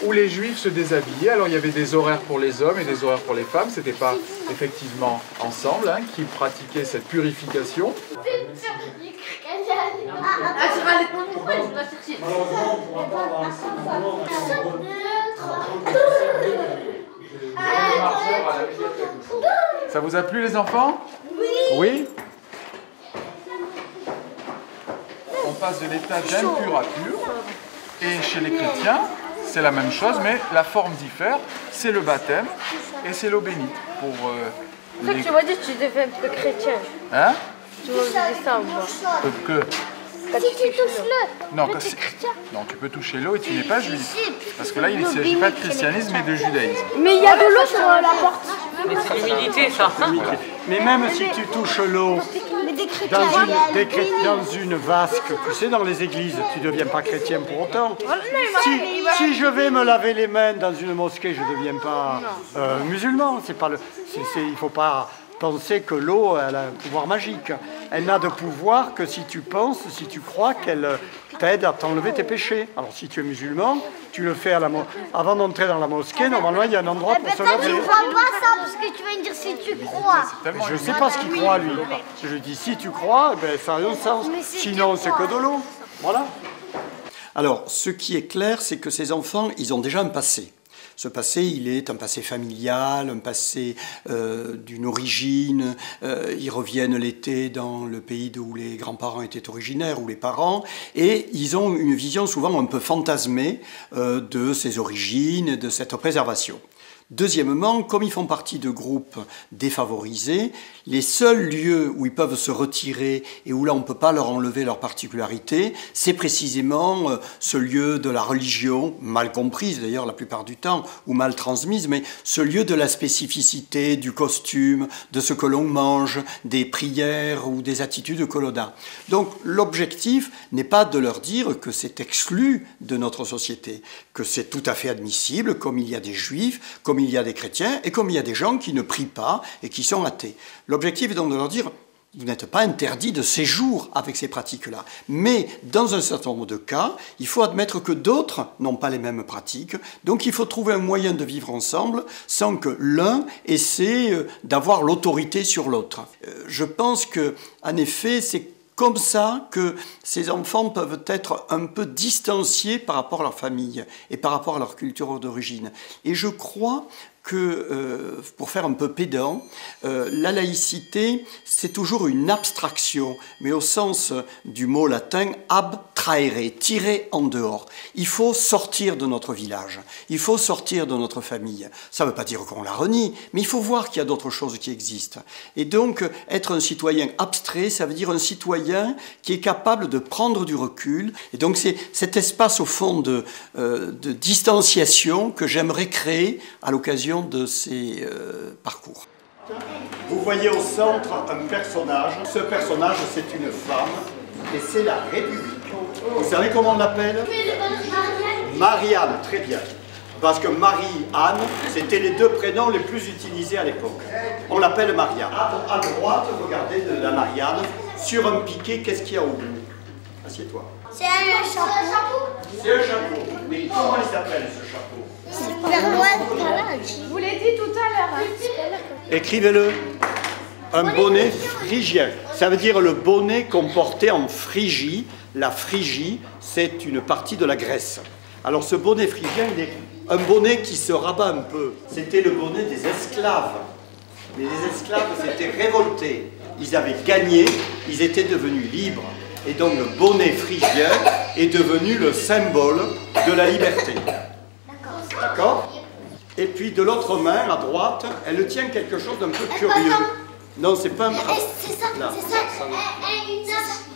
où les juifs se déshabillaient. Alors il y avait des horaires pour les hommes et des horaires pour les femmes. Ce n'était pas effectivement ensemble qui pratiquaient cette purification. Ça vous a plu les enfants? Oui. On passe de l'état d'impur à pur. Et chez les chrétiens, c'est la même chose, mais la forme diffère. C'est le baptême et c'est l'eau bénite. Pour, Tu m'as dit que tu deviens un peu chrétien. Hein? Tu m'as dit ça ou pas? Si tu touches l'eau, non, non, tu peux toucher l'eau et tu n'es pas juif. Parce que là, il ne s'agit pas de christianisme mais de judaïsme. Mais il y a de l'eau sur la porte. Mais c'est l'humidité, ça. Mais même si tu touches l'eau dans une vasque, tu sais, dans les églises, tu ne deviens pas chrétien pour autant. Si je vais me laver les mains dans une mosquée, je ne deviens pas musulman. Il ne faut pas penser que l'eau a un pouvoir magique. Elle n'a de pouvoir que si tu penses, si tu crois qu'elle t'aide à t'enlever tes péchés. Alors si tu es musulman, tu le fais avant d'entrer dans la mosquée, normalement il y a un endroit pour se laver. Tu ne crois pas ça parce que tu vas me dire si tu crois. Je ne sais pas ce qu'il croit lui. Je dis si tu crois, ben, ça n'a aucun sens. Sinon c'est que de l'eau. Voilà. Alors ce qui est clair, c'est que ces enfants, ils ont déjà un passé. Ce passé, il est un passé familial, un passé d'une origine. Ils reviennent l'été dans le pays d'où les grands-parents étaient originaires, ou les parents, et ils ont une vision souvent un peu fantasmée de ces origines, de cette préservation. Deuxièmement, comme ils font partie de groupes défavorisés, les seuls lieux où ils peuvent se retirer et où là on ne peut pas leur enlever leur particularité, c'est précisément ce lieu de la religion, mal comprise d'ailleurs la plupart du temps, ou mal transmise, mais ce lieu de la spécificité, du costume, de ce que l'on mange, des prières ou des attitudes que l'on a. Donc l'objectif n'est pas de leur dire que c'est exclu de notre société, que c'est tout à fait admissible, comme il y a des juifs, comme il y a des chrétiens et comme il y a des gens qui ne prient pas et qui sont athées. L'objectif est donc de leur dire, vous n'êtes pas interdit de séjour avec ces pratiques-là. Mais dans un certain nombre de cas, il faut admettre que d'autres n'ont pas les mêmes pratiques. Donc il faut trouver un moyen de vivre ensemble sans que l'un essaie d'avoir l'autorité sur l'autre. Je pense qu'en effet, c'est comme ça que ces enfants peuvent être un peu distanciés par rapport à leur famille et par rapport à leur culture d'origine. Et je crois que, pour faire un peu pédant, la laïcité, c'est toujours une abstraction, mais au sens du mot latin abtraere, tirer en dehors. Il faut sortir de notre village, il faut sortir de notre famille. Ça ne veut pas dire qu'on la renie, mais il faut voir qu'il y a d'autres choses qui existent. Et donc, être un citoyen abstrait, ça veut dire un citoyen qui est capable de prendre du recul. Et donc, c'est cet espace, au fond, de distanciation que j'aimerais créer à l'occasion de ces parcours. Vous voyez au centre un personnage. Ce personnage, c'est une femme et c'est la République. Vous savez comment on l'appelle? Marianne, très bien. Parce que Marie-Anne, c'était les deux prénoms les plus utilisés à l'époque. On l'appelle Marianne. À droite, regardez de la Marianne, sur un piquet, qu'est-ce qu'il y a au bout? Assieds-toi. C'est un chapeau. C'est un chapeau. Mais comment il s'appelle ce chapeau? Je vous l'ai dit tout à l'heure. Écrivez-le. Un bonnet phrygien. Ça veut dire le bonnet qu'on portait en Phrygie. La Phrygie, c'est une partie de la Grèce. Alors ce bonnet phrygien, il est un bonnet qui se rabat un peu. C'était le bonnet des esclaves. Mais les esclaves s'étaient révoltés. Ils avaient gagné, ils étaient devenus libres. Et donc le bonnet phrygien est devenu le symbole de la liberté. D'accord? Et puis de l'autre main, à droite, elle tient quelque chose d'un peu curieux. Non, c'est pas un... C'est ça, c'est ça.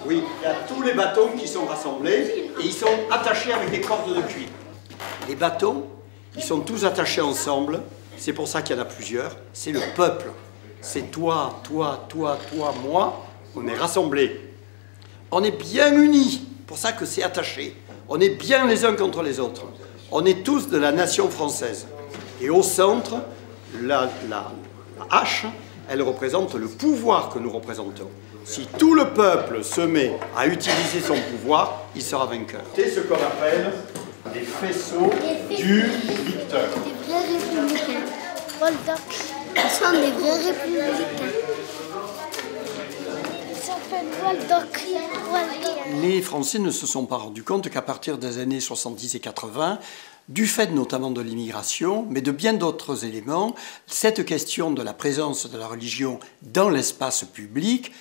Oui, il y a tous les bâtons qui sont rassemblés et ils sont attachés avec des cordes de cuir. Les bâtons, ils sont tous attachés ensemble, c'est pour ça qu'il y en a plusieurs, c'est le peuple. C'est toi, toi, toi, toi, moi, on est rassemblés. On est bien unis, pour ça que c'est attaché. On est bien les uns contre les autres. On est tous de la nation française. Et au centre, la hache, elle représente le pouvoir que nous représentons. Si tout le peuple se met à utiliser son pouvoir, il sera vainqueur. C'est ce qu'on appelle les faisceaux du victeur. Des vrais républicains. Voilà. Ils sont des vrais républicains. Ils s'appellent Waldock. Les Français ne se sont pas rendus compte qu'à partir des années 70 et 80, du fait notamment de l'immigration, mais de bien d'autres éléments, cette question de la présence de la religion dans l'espace public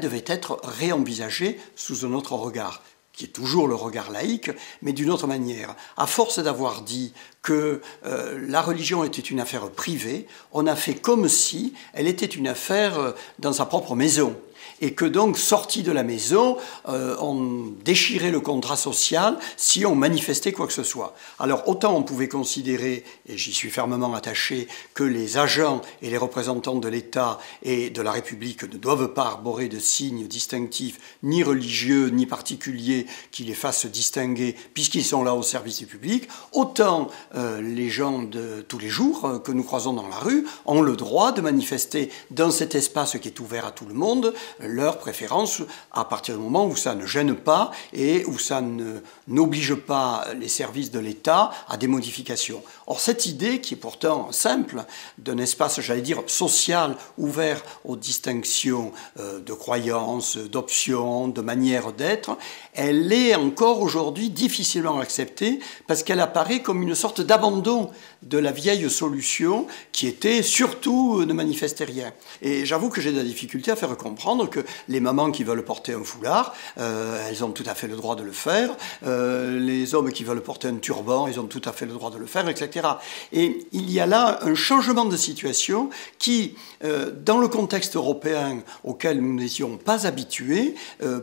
devait être réenvisagée sous un autre regard, qui est toujours le regard laïque, mais d'une autre manière. À force d'avoir dit que la religion était une affaire privée, on a fait comme si elle était une affaire dans sa propre maison. Et que donc, sorti de la maison, on déchirait le contrat social si on manifestait quoi que ce soit. Alors, autant on pouvait considérer, et j'y suis fermement attaché, que les agents et les représentants de l'État et de la République ne doivent pas arborer de signes distinctifs, ni religieux, ni particuliers, qui les fassent distinguer, puisqu'ils sont là au service du public, autant les gens de tous les jours que nous croisons dans la rue ont le droit de manifester dans cet espace qui est ouvert à tout le monde, leur préférence à partir du moment où ça ne gêne pas et où ça n'oblige pas les services de l'État à des modifications. Or, cette idée, qui est pourtant simple, d'un espace, j'allais dire, social, ouvert aux distinctions de croyances, d'options, de manières d'être, elle est encore aujourd'hui difficilement acceptée parce qu'elle apparaît comme une sorte d'abandon de la vieille solution qui était surtout ne manifester rien. Et j'avoue que j'ai de la difficulté à faire comprendre que les mamans qui veulent porter un foulard, elles ont tout à fait le droit de le faire, les hommes qui veulent porter un turban, ils ont tout à fait le droit de le faire, etc. Et il y a là un changement de situation qui, dans le contexte européen auquel nous n'étions pas habitués,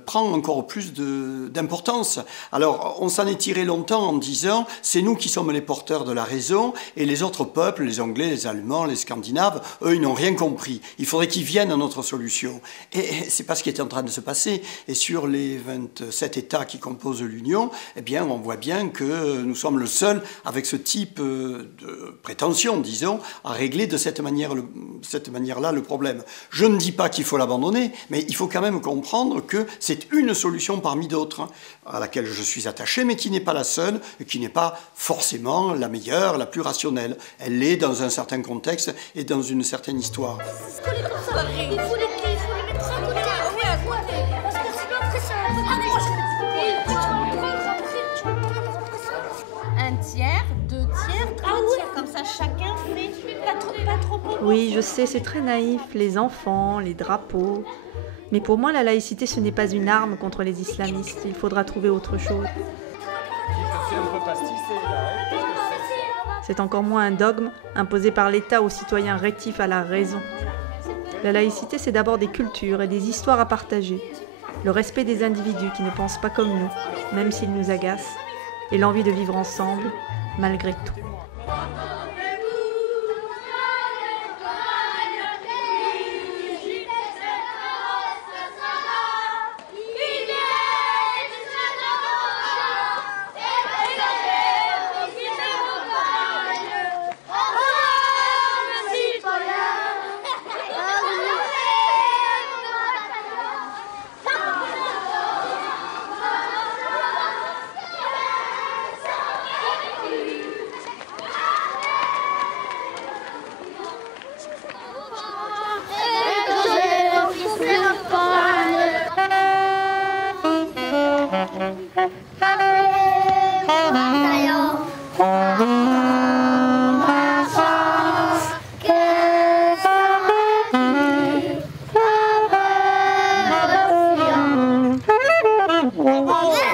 prend encore plus d'importance. Alors, on s'en est tiré longtemps en disant « c'est nous qui sommes les porteurs de la raison » et les autres peuples, les Anglais, les Allemands, les Scandinaves, eux, ils n'ont rien compris. Il faudrait qu'ils viennent à notre solution. Et c'est pas ce qui est en train de se passer. Et sur les 27 États qui composent l'Union, eh bien, on voit bien que nous sommes le seul avec ce type de prétention, disons, à régler de cette manière-là le problème. Je ne dis pas qu'il faut l'abandonner, mais il faut quand même comprendre que c'est une solution parmi d'autres, à laquelle je suis attaché, mais qui n'est pas la seule, et qui n'est pas forcément la meilleure, la plus rationnelle. Elle l'est dans un certain contexte et dans une certaine histoire. Il faut les mettre à côté. Parce que sinon, après, ça un tiers, 2 tiers, 3 tiers, comme ça chacun fait Oui, je sais, c'est très naïf, les enfants, les drapeaux. Mais pour moi, la laïcité, ce n'est pas une arme contre les islamistes. Il faudra trouver autre chose. C'est encore moins un dogme imposé par l'État aux citoyens rétifs à la raison. La laïcité, c'est d'abord des cultures et des histoires à partager, le respect des individus qui ne pensent pas comme nous, même s'ils nous agacent, et l'envie de vivre ensemble, malgré tout. Oh